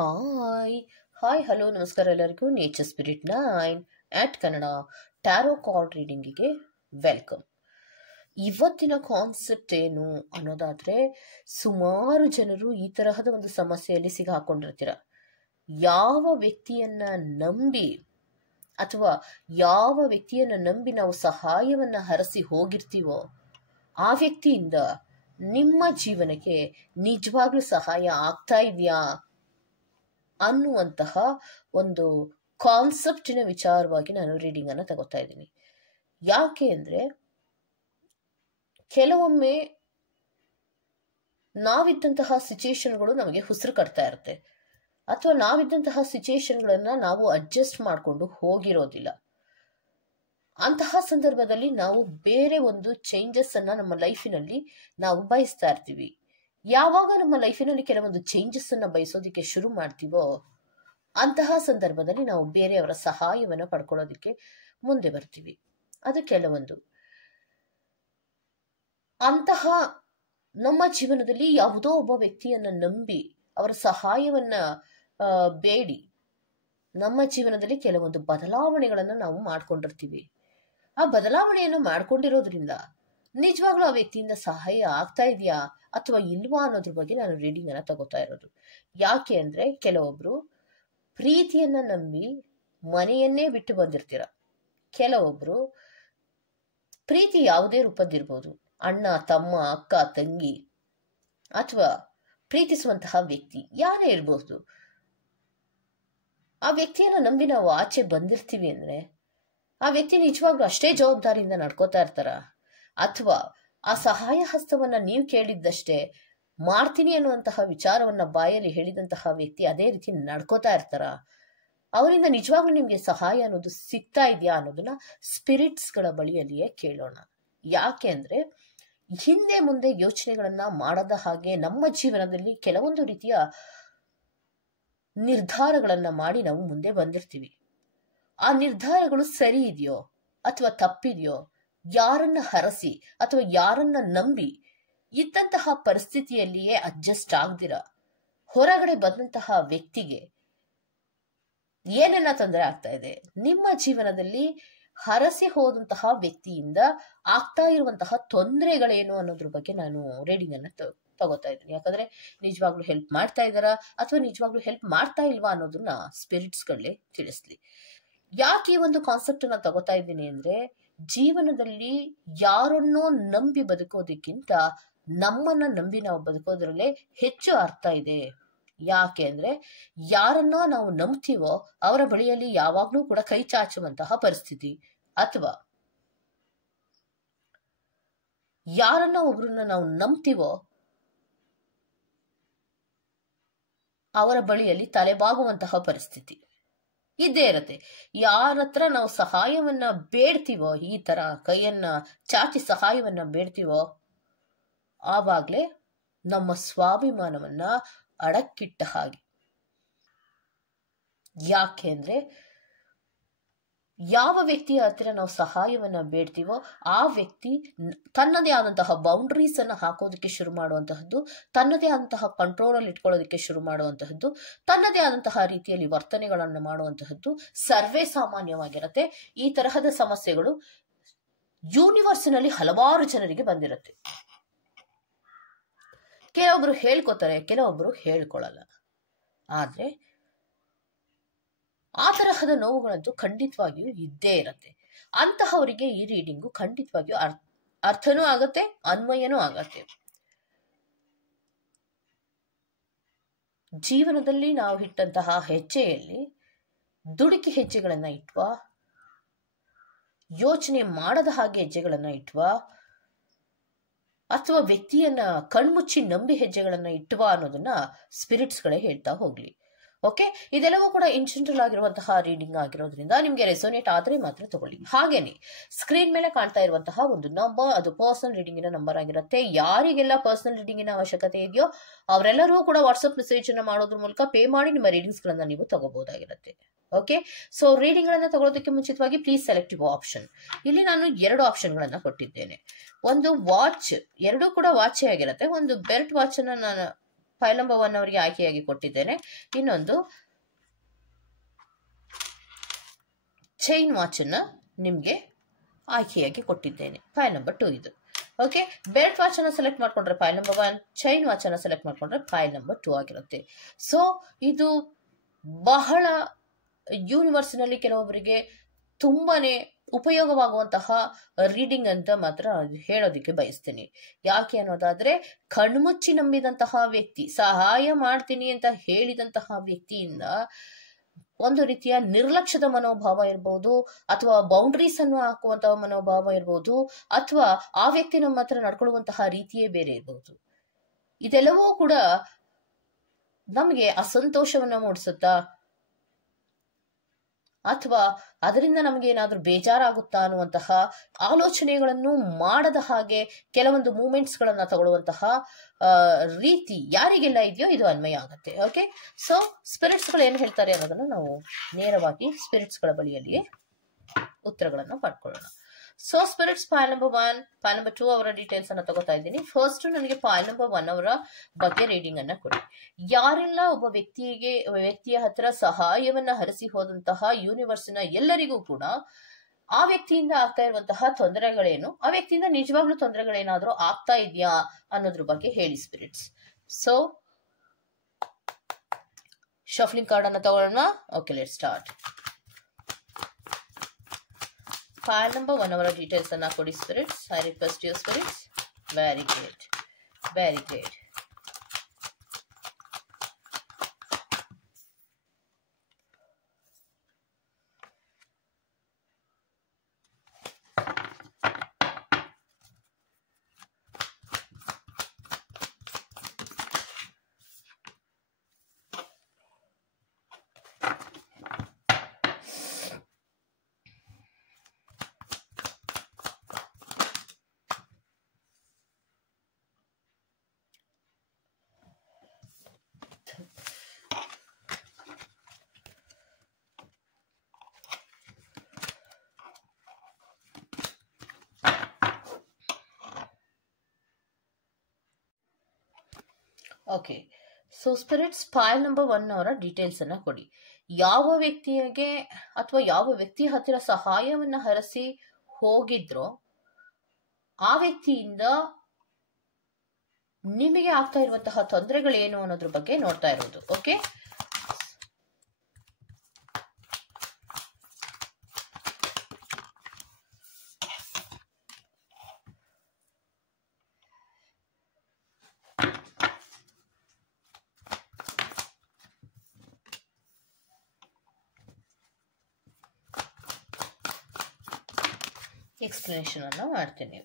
Hi hi hello ನಮಸ್ಕಾರ ಎಲ್ಲರಿಗೂ. Nature spirit 9 ಆಟ್ Kannada tarot card ರೀಡಿಂಗಿಗೆ welcome. ಇವತ್ತಿನ ಕಾನ್ಸೆಪ್ಟ್ ಏನು ಅನ್ನೋದಾದ್ರೆ, ಸುಮಾರು ಜನರು ಈ ತರಹದ ಒಂದು ಸಮಸ್ಯೆಯಲ್ಲಿ ಸಿಗಾಕೊಂಡಿರ್ತೀರ. ಯಾವ ವ್ಯಕ್ತಿಯನ್ನ ನಂಬಿ ಅಥವಾ ಯಾವ ವ್ಯಕ್ತಿಯನ್ನ ನಂಬಿ ನಾವು ಸಹಾಯವನ್ನ ಹರಸಿ ಹೋಗಿರ್ತೀವೋ ಆ ವ್ಯಕ್ತಿಯಿಂದ ನಿಮ್ಮ ಜೀವನಕ್ಕೆ ನಿಜವಾಗ್ಲೂ ಸಹಾಯ ಆಗ್ತಾ ಇದೆಯಾ ಅನ್ನುವಂತಹ ಒಂದು ಕಾನ್ಸೆಪ್ಟಿನ ವಿಚಾರವಾಗಿ ನಾನು ರೀಡಿಂಗ್ ಅನ್ನ ತಗೋತಾ ಇದ್ದೀನಿ. ಯಾಕೆ ಅಂದ್ರೆ, ಕೆಲವೊಮ್ಮೆ ನಾವಿದ್ದಂತಹ ಸಿಚುಯೇಷನ್ಗಳು ನಮಗೆ ಉಸಿರು ಕಟ್ತಾ ಇರುತ್ತೆ, ಅಥವಾ ನಾವಿದ್ದಂತಹ ಸಿಚುಯೇಷನ್ಗಳನ್ನ ನಾವು ಅಡ್ಜಸ್ಟ್ ಮಾಡಿಕೊಂಡು ಹೋಗಿರೋದಿಲ್ಲ. ಅಂತಹ ಸಂದರ್ಭದಲ್ಲಿ ನಾವು ಬೇರೆ ಒಂದು ಚೇಂಜಸ್ ಅನ್ನ ನಮ್ಮ ಲೈಫಿನಲ್ಲಿ ನಾವು ಬಯಸ್ತಾ ಇರ್ತೀವಿ. ಯಾವಾಗ ನಮ್ಮ ಲೈಫಿನಲ್ಲಿ ಕೆಲವೊಂದು ಚೇಂಜಸ್ ಅನ್ನ ಬಯಸೋದಿಕ್ಕೆ ಶುರು ಮಾಡ್ತೀವೋ ಅಂತಹ ಸಂದರ್ಭದಲ್ಲಿ ನಾವು ಬೇರೆಯವರ ಸಹಾಯವನ್ನ ಪಡ್ಕೊಳ್ಳೋದಿಕ್ಕೆ ಮುಂದೆ ಬರ್ತೀವಿ. ಅದು ಕೆಲವೊಂದು ಅಂತಹ ನಮ್ಮ ಜೀವನದಲ್ಲಿ ಯಾವುದೋ ಒಬ್ಬ ವ್ಯಕ್ತಿಯನ್ನ ನಂಬಿ ಅವರ ಸಹಾಯವನ್ನ ಬೇಡಿ ನಮ್ಮ ಜೀವನದಲ್ಲಿ ಕೆಲವೊಂದು ಬದಲಾವಣೆಗಳನ್ನ ನಾವು ಮಾಡ್ಕೊಂಡಿರ್ತೀವಿ. ಆ ಬದಲಾವಣೆಯನ್ನು ಮಾಡ್ಕೊಂಡಿರೋದ್ರಿಂದ ನಿಜವಾಗ್ಲೂ ಆ ವ್ಯಕ್ತಿಯಿಂದ ಸಹಾಯ ಆಗ್ತಾ ಇದೆಯಾ ಅಥವಾ ಇಲ್ವಾ ಅನ್ನೋದ್ರ ಬಗ್ಗೆ ನಾನು ರೀಡಿಂಗ್ ಅನ್ನ ತಗೋತಾ ಇರೋದು. ಯಾಕೆ ಅಂದ್ರೆ, ಕೆಲವೊಬ್ರು ಪ್ರೀತಿಯನ್ನ ನಂಬಿ ಮನೆಯನ್ನೇ ಬಿಟ್ಟು ಬಂದಿರ್ತೀರ. ಕೆಲವೊಬ್ರು ಪ್ರೀತಿ ಯಾವುದೇ ರೂಪದ್ದಿರ್ಬೋದು, ಅಣ್ಣ ತಮ್ಮ ಅಕ್ಕ ತಂಗಿ ಅಥವಾ ಪ್ರೀತಿಸುವಂತಹ ವ್ಯಕ್ತಿ ಯಾರೇ ಇರಬಹುದು. ಆ ವ್ಯಕ್ತಿಯನ್ನ ನಂಬಿ ನಾವು ಆಚೆ ಬಂದಿರ್ತೀವಿ ಅಂದ್ರೆ ಆ ವ್ಯಕ್ತಿ ನಿಜವಾಗ್ಲೂ ಅಷ್ಟೇ ಜವಾಬ್ದಾರಿಯಿಂದ ನಡ್ಕೋತಾ ಇರ್ತಾರ, ಅಥವಾ ಆ ಸಹಾಯ ಹಸ್ತವನ್ನ ನೀವು ಕೇಳಿದ್ದಷ್ಟೇ ಮಾಡ್ತೀನಿ ಅನ್ನುವಂತಹ ವಿಚಾರವನ್ನ ಬಾಯಲ್ಲಿ ಹೇಳಿದಂತಹ ವ್ಯಕ್ತಿ ಅದೇ ರೀತಿ ನಡ್ಕೋತಾ ಇರ್ತಾರ. ಅವರಿಂದ ನಿಜವಾಗ್ಲೂ ನಿಮ್ಗೆ ಸಹಾಯ ಅನ್ನೋದು ಸಿಗ್ತಾ ಇದೆಯಾ ಅನ್ನೋದನ್ನ ಸ್ಪಿರಿಟ್ಸ್ ಗಳ ಬಳಿಯಲ್ಲಿಯೇ ಕೇಳೋಣ. ಯಾಕೆ ಅಂದ್ರೆ, ಹಿಂದೆ ಮುಂದೆ ಯೋಚನೆಗಳನ್ನ ಮಾಡದ ಹಾಗೆ ನಮ್ಮ ಜೀವನದಲ್ಲಿ ಕೆಲವೊಂದು ರೀತಿಯ ನಿರ್ಧಾರಗಳನ್ನ ಮಾಡಿ ನಾವು ಮುಂದೆ ಬಂದಿರ್ತೀವಿ. ಆ ನಿರ್ಧಾರಗಳು ಸರಿ ಇದೆಯೋ ಅಥವಾ ತಪ್ಪಿದೆಯೋ, ಯಾರನ್ನ ಹರಸಿ ಅಥವಾ ಯಾರನ್ನ ನಂಬಿ ಇದ್ದಂತಹ ಪರಿಸ್ಥಿತಿಯಲ್ಲಿಯೇ ಅಡ್ಜಸ್ಟ್ ಆಗ್ದಿರ ಹೊರಗಡೆ ಬಂದಂತಹ ವ್ಯಕ್ತಿಗೆ ಏನೆಲ್ಲ ತೊಂದರೆ ಆಗ್ತಾ ಇದೆ, ನಿಮ್ಮ ಜೀವನದಲ್ಲಿ ಹರಸಿ ಹೋದಂತಹ ವ್ಯಕ್ತಿಯಿಂದ ಆಗ್ತಾ ಇರುವಂತಹ ತೊಂದರೆಗಳೇನು ಅನ್ನೋದ್ರ ಬಗ್ಗೆ ನಾನು ರೀಡಿಂಗ್ ಅನ್ನ ತಗೋತಾ ಇದ್ದೀನಿ. ಯಾಕಂದ್ರೆ ನಿಜವಾಗ್ಲೂ ಹೆಲ್ಪ್ ಮಾಡ್ತಾ ಇದ್ದಾರಾ ಅಥವಾ ನಿಜವಾಗ್ಲೂ ಹೆಲ್ಪ್ ಮಾಡ್ತಾ ಇಲ್ವಾ ಅನ್ನೋದನ್ನ ಸ್ಪಿರಿಟ್ಸ್ ಗಳೇ ತಿಳಿಸ್ಲಿ. ಯಾಕೆ ಈ ಒಂದು ಕಾನ್ಸೆಪ್ಟ್ ಅನ್ನ ತಗೋತಾ ಇದ್ದೀನಿ ಅಂದ್ರೆ, ಜೀವನದಲ್ಲಿ ಯಾರನ್ನೋ ನಂಬಿ ಬದುಕೋದಕ್ಕಿಂತ ನಮ್ಮನ್ನ ನಂಬಿ ನಾವು ಬದುಕೋದ್ರಲ್ಲೇ ಹೆಚ್ಚು ಅರ್ಥ ಇದೆ. ಯಾಕೆ ಅಂದ್ರೆ, ಯಾರನ್ನ ನಾವು ನಂಬ್ತೀವೋ ಅವರ ಬಳಿಯಲ್ಲಿ ಯಾವಾಗ್ಲೂ ಕೂಡ ಕೈ ಚಾಚುವಂತಹ ಪರಿಸ್ಥಿತಿ, ಅಥವಾ ಯಾರನ್ನ ಒಬ್ರನ್ನ ನಾವು ನಂಬ್ತೀವೋ ಅವರ ಬಳಿಯಲ್ಲಿ ತಲೆಬಾಗುವಂತಹ ಪರಿಸ್ಥಿತಿ ಇದ್ದೇ ಇರತ್ತೆ. ಯಾರ ಹತ್ರ ನಾವು ಸಹಾಯವನ್ನ ಬೇಡ್ತೀವೋ, ಈ ತರ ಕೈಯನ್ನ ಚಾಚಿ ಸಹಾಯವನ್ನ ಬೇಡ್ತೀವೋ, ಆವಾಗ್ಲೇ ನಮ್ಮ ಸ್ವಾಭಿಮಾನವನ್ನ ಅಡಕ್ಕಿಟ್ಟ ಹಾಗೆ. ಯಾಕೆ ಅಂದ್ರೆ, ಯಾವ ವ್ಯಕ್ತಿಯ ಹತ್ತಿರ ನಾವು ಸಹಾಯವನ್ನ ಬೇಡ್ತೀವೋ ಆ ವ್ಯಕ್ತಿ ತನ್ನದೇ ಆದಂತಹ ಬೌಂಡ್ರೀಸ್ ಅನ್ನ ಹಾಕೋದಕ್ಕೆ ಶುರು ಮಾಡುವಂತಹದ್ದು, ತನ್ನದೇ ಆದಂತಹ ಕಂಟ್ರೋಲ್ ಅಲ್ಲಿ ಇಟ್ಕೊಳ್ಳೋದಕ್ಕೆ ಶುರು ಮಾಡುವಂತಹದ್ದು, ತನ್ನದೇ ಆದಂತಹ ರೀತಿಯಲ್ಲಿ ವರ್ತನೆಗಳನ್ನ ಮಾಡುವಂತಹದ್ದು ಸರ್ವೇ ಸಾಮಾನ್ಯವಾಗಿರತ್ತೆ. ಈ ತರಹದ ಸಮಸ್ಯೆಗಳು ಯೂನಿವರ್ಸಿನಲ್ಲಿ ಹಲವಾರು ಜನರಿಗೆ ಬಂದಿರುತ್ತೆ. ಕೆಲವೊಬ್ರು ಹೇಳ್ಕೊತಾರೆ, ಕೆಲವೊಬ್ರು ಹೇಳ್ಕೊಳಲ್ಲ. ಆದ್ರೆ ಆ ತರಹದ ನೋವುಗಳಂತೂ ಖಂಡಿತವಾಗಿಯೂ ಇದ್ದೇ ಇರತ್ತೆ. ಅಂತಹವರಿಗೆ ಈ ರೀಡಿಂಗು ಖಂಡಿತವಾಗಿಯೂ ಅರ್ಥನೂ ಆಗತ್ತೆ, ಅನ್ವಯನೂ ಆಗತ್ತೆ. ಜೀವನದಲ್ಲಿ ನಾವು ಇಟ್ಟಂತಹ ಹೆಜ್ಜೆಯಲ್ಲಿ ದುಡುಕಿ ಹೆಜ್ಜೆಗಳನ್ನ ಇಟ್ವಾ, ಯೋಚನೆ ಮಾಡದ ಹಾಗೆ ಹೆಜ್ಜೆಗಳನ್ನ ಇಟ್ವಾ, ಅಥವಾ ವ್ಯಕ್ತಿಯನ್ನ ಕಣ್ಮುಚ್ಚಿ ನಂಬಿ ಹೆಜ್ಜೆಗಳನ್ನ ಇಟ್ವಾ ಅನ್ನೋದನ್ನ ಸ್ಪಿರಿಟ್ಸ್ ಗಳೇ ಹೇಳ್ತಾ ಹೋಗ್ಲಿ. ಓಕೆ, ಇದೆಲ್ಲವೂ ಕೂಡ ಇನ್ ಜನರಲ್ ಆಗಿರುವಂತಹ ರೀಡಿಂಗ್ ಆಗಿರೋದ್ರಿಂದ ನಿಮ್ಗೆ ರೆಸೋನೇಟ್ ಆದ್ರೆ ಮಾತ್ರ ತಗೊಳ್ಳಿ. ಹಾಗೇನೆ ಸ್ಕ್ರೀನ್ ಮೇಲೆ ಕಾಣ್ತಾ ಇರುವಂತಹ ಒಂದು ನಂಬರ್, ಅದು ಪರ್ಸನಲ್ ರೀಡಿಂಗಿನ ನಂಬರ್ ಆಗಿರುತ್ತೆ. ಯಾರಿಗೆಲ್ಲ ಪರ್ಸನಲ್ ರೀಡಿಂಗಿನ ಅವಶ್ಯಕತೆ ಇದೆಯೋ ಅವರೆಲ್ಲರೂ ಕೂಡ ವಾಟ್ಸ್ಆಪ್ ಮೆಸೇಜ್ ಅನ್ನ ಮಾಡೋದ್ರ ಮೂಲಕ ಪೇ ಮಾಡಿ ನಿಮ್ಮ ರೀಡಿಂಗ್ಸ್ ಗಳನ್ನ ನೀವು ತಗೋಬಹುದಾಗಿರುತ್ತೆ. ಓಕೆ, ಸೊ ರೀಡಿಂಗ್ ಗಳನ್ನ ತಗೊಳ್ಳೋದಕ್ಕೆ ಮುಂಚಿತವಾಗಿ ಪ್ಲೀಸ್ ಸೆಲೆಕ್ಟ್ ಯುವರ್ ಆಪ್ಷನ್. ಇಲ್ಲಿ ನಾನು 2 ಆಪ್ಷನ್ ಗಳನ್ನ ಕೊಟ್ಟಿದ್ದೇನೆ. ಒಂದು ವಾಚ್, ಎರಡೂ ಕೂಡ ವಾಚೇ ಆಗಿರುತ್ತೆ. ಒಂದು ಬೆಲ್ಟ್ ವಾಚ್ ಅನ್ನ ನಾನು ಫೈಲ್ ನಂಬರ್ 1 ಅವರಿಗೆ ಆಯ್ಕೆಯಾಗಿ ಕೊಟ್ಟಿದ್ದೇನೆ. ಇನ್ನೊಂದು ಚೈನ್ ವಾಚ್ ಅನ್ನ ನಿಮ್ಗೆ ಆಯ್ಕೆಯಾಗಿ ಕೊಟ್ಟಿದ್ದೇನೆ. ಫೈಲ್ ನಂಬರ್ 2 ಇದು. ಓಕೆ, ಬೆಲ್ಟ್ ವಾಚ್ ಅನ್ನ ಸೆಲೆಕ್ಟ್ ಮಾಡ್ಕೊಂಡ್ರೆ ಫೈಲ್ ನಂಬರ್ 1, ಚೈನ್ ವಾಚ್ ಅನ್ನ ಸೆಲೆಕ್ಟ್ ಮಾಡ್ಕೊಂಡ್ರೆ ಫೈಲ್ ನಂಬರ್ 2 ಆಗಿರುತ್ತೆ. ಸೊ ಇದು ಬಹಳ ಯೂನಿವರ್ಸ್ನಲ್ಲಿ ಕೆಲವೊಬ್ಬರಿಗೆ ತುಂಬಾನೇ ಉಪಯೋಗವಾಗುವಂತಹ ರೀಡಿಂಗ್ ಅಂತ ಮಾತ್ರ ಹೇಳೋದಿಕ್ಕೆ ಬಯಸ್ತೀನಿ. ಯಾಕೆ ಅನ್ನೋದಾದ್ರೆ, ಕಣ್ಮುಚ್ಚಿ ನಂಬಿದಂತಹ ವ್ಯಕ್ತಿ, ಸಹಾಯ ಮಾಡ್ತೀನಿ ಅಂತ ಹೇಳಿದಂತಹ ವ್ಯಕ್ತಿಯಿಂದ ಒಂದು ರೀತಿಯ ನಿರ್ಲಕ್ಷ್ಯದ ಮನೋಭಾವ ಇರ್ಬೋದು, ಅಥವಾ ಬೌಂಡ್ರೀಸ್ ಅನ್ನು ಹಾಕುವಂತಹ ಮನೋಭಾವ ಇರ್ಬೋದು, ಅಥವಾ ಆ ವ್ಯಕ್ತಿ ನಮ್ಮ ಹತ್ರ ನಡ್ಕೊಳ್ಳುವಂತಹ ರೀತಿಯೇ ಬೇರೆ ಇರ್ಬೋದು. ಇದೆಲ್ಲವೂ ಕೂಡ ನಮಗೆ ಅಸಂತೋಷವನ್ನ ಮೂಡಿಸುತ್ತಾ, ಅಥವಾ ಅದರಿಂದ ನಮಗೆ ಏನಾದ್ರೂ ಬೇಜಾರಾಗುತ್ತಾ ಅನ್ನುವಂತಹ ಆಲೋಚನೆಗಳನ್ನು ಮಾಡದ ಹಾಗೆ ಕೆಲವೊಂದು ಮೂಮೆಂಟ್ಸ್ ಗಳನ್ನ ತಗೊಳ್ಳುವಂತಹ ರೀತಿ ಯಾರಿಗೆಲ್ಲ ಇದೆಯೋ ಇದು ಅನ್ವಯ ಆಗುತ್ತೆ. ಓಕೆ, ಸೊ ಸ್ಪಿರಿಟ್ಸ್ ಗಳು ಏನ್ ಹೇಳ್ತಾರೆ ಅನ್ನೋದನ್ನ ನಾವು ನೇರವಾಗಿ ಸ್ಪಿರಿಟ್ಸ್ ಗಳ ಬಳಿಯಲ್ಲಿಯೇ ಉತ್ತರಗಳನ್ನು ಪಡ್ಕೊಳ್ಳೋಣ. So spirits file number 1, file number 2 ಅವರ ಡೀಟೇಲ್ಸ್ ಅನ್ನ ತಗೋತಾ ಇದ್ದೀನಿ. ಫಸ್ಟ್ ನನಗೆ ಫೈಲ್ ನಂಬರ್ 1 ಅವರ ಬಗ್ಗೆ ರೀಡಿಂಗ್ ಅನ್ನ ಕೊಡಿ. ಯಾರೆಲ್ಲ ಒಬ್ಬ ವ್ಯಕ್ತಿಯ ಹತ್ರ ಸಹಾಯವನ್ನ ಹರಿಸಿ ಹೋದಂತಹ ಯೂನಿವರ್ಸ್ನ ಎಲ್ಲರಿಗೂ ಕೂಡ ಆ ವ್ಯಕ್ತಿಯಿಂದ ಆಗ್ತಾ ಇರುವಂತಹ ತೊಂದರೆಗಳೇನು, ಆ ವ್ಯಕ್ತಿಯಿಂದ ನಿಜವಾಗ್ಲೂ ತೊಂದರೆಗಳೇನಾದ್ರೂ ಆಗ್ತಾ ಇದೆಯಾ ಅನ್ನೋದ್ರ ಬಗ್ಗೆ ಹೇಳಿ ಸ್ಪಿರಿಟ್ಸ್. ಸೊ ಶಫ್ಲಿಂಗ್ ಕಾರ್ಡ್ ಅನ್ನ ತಗೊಳ್ಳೋಣ. Okay, let's start. File number 1 ಅವರ ಡೀಟೇಲ್ಸ್ ಅನ್ನ ಕೊಡಿ spirits. I request you spirits. Very great, very great. Okay, so spirits file number 1 ಅವರ ಡೀಟೇಲ್ಸ್ ಅನ್ನ ಕೊಡಿ. ಯಾವ ವ್ಯಕ್ತಿಗೆ ಅಥವಾ ಯಾವ ವ್ಯಕ್ತಿ ಹತ್ತಿರ ಸಹಾಯವನ್ನ ಹರಸಿ ಹೋಗಿದ್ರೋ ಆ ವ್ಯಕ್ತಿಯಿಂದ ನಿಮಗೆ ಆಗ್ತಾ ಇರುವಂತಹ ತೊಂದರೆಗಳೇನು ಅನ್ನೋದ್ರ ಬಗ್ಗೆ ನೋಡ್ತಾ ಇರೋದು. ಓಕೆ, ಎಕ್ಸ್ಪ್ಲನೇಷನ್ ಅನ್ನ ಮಾಡ್ತೀನಿ.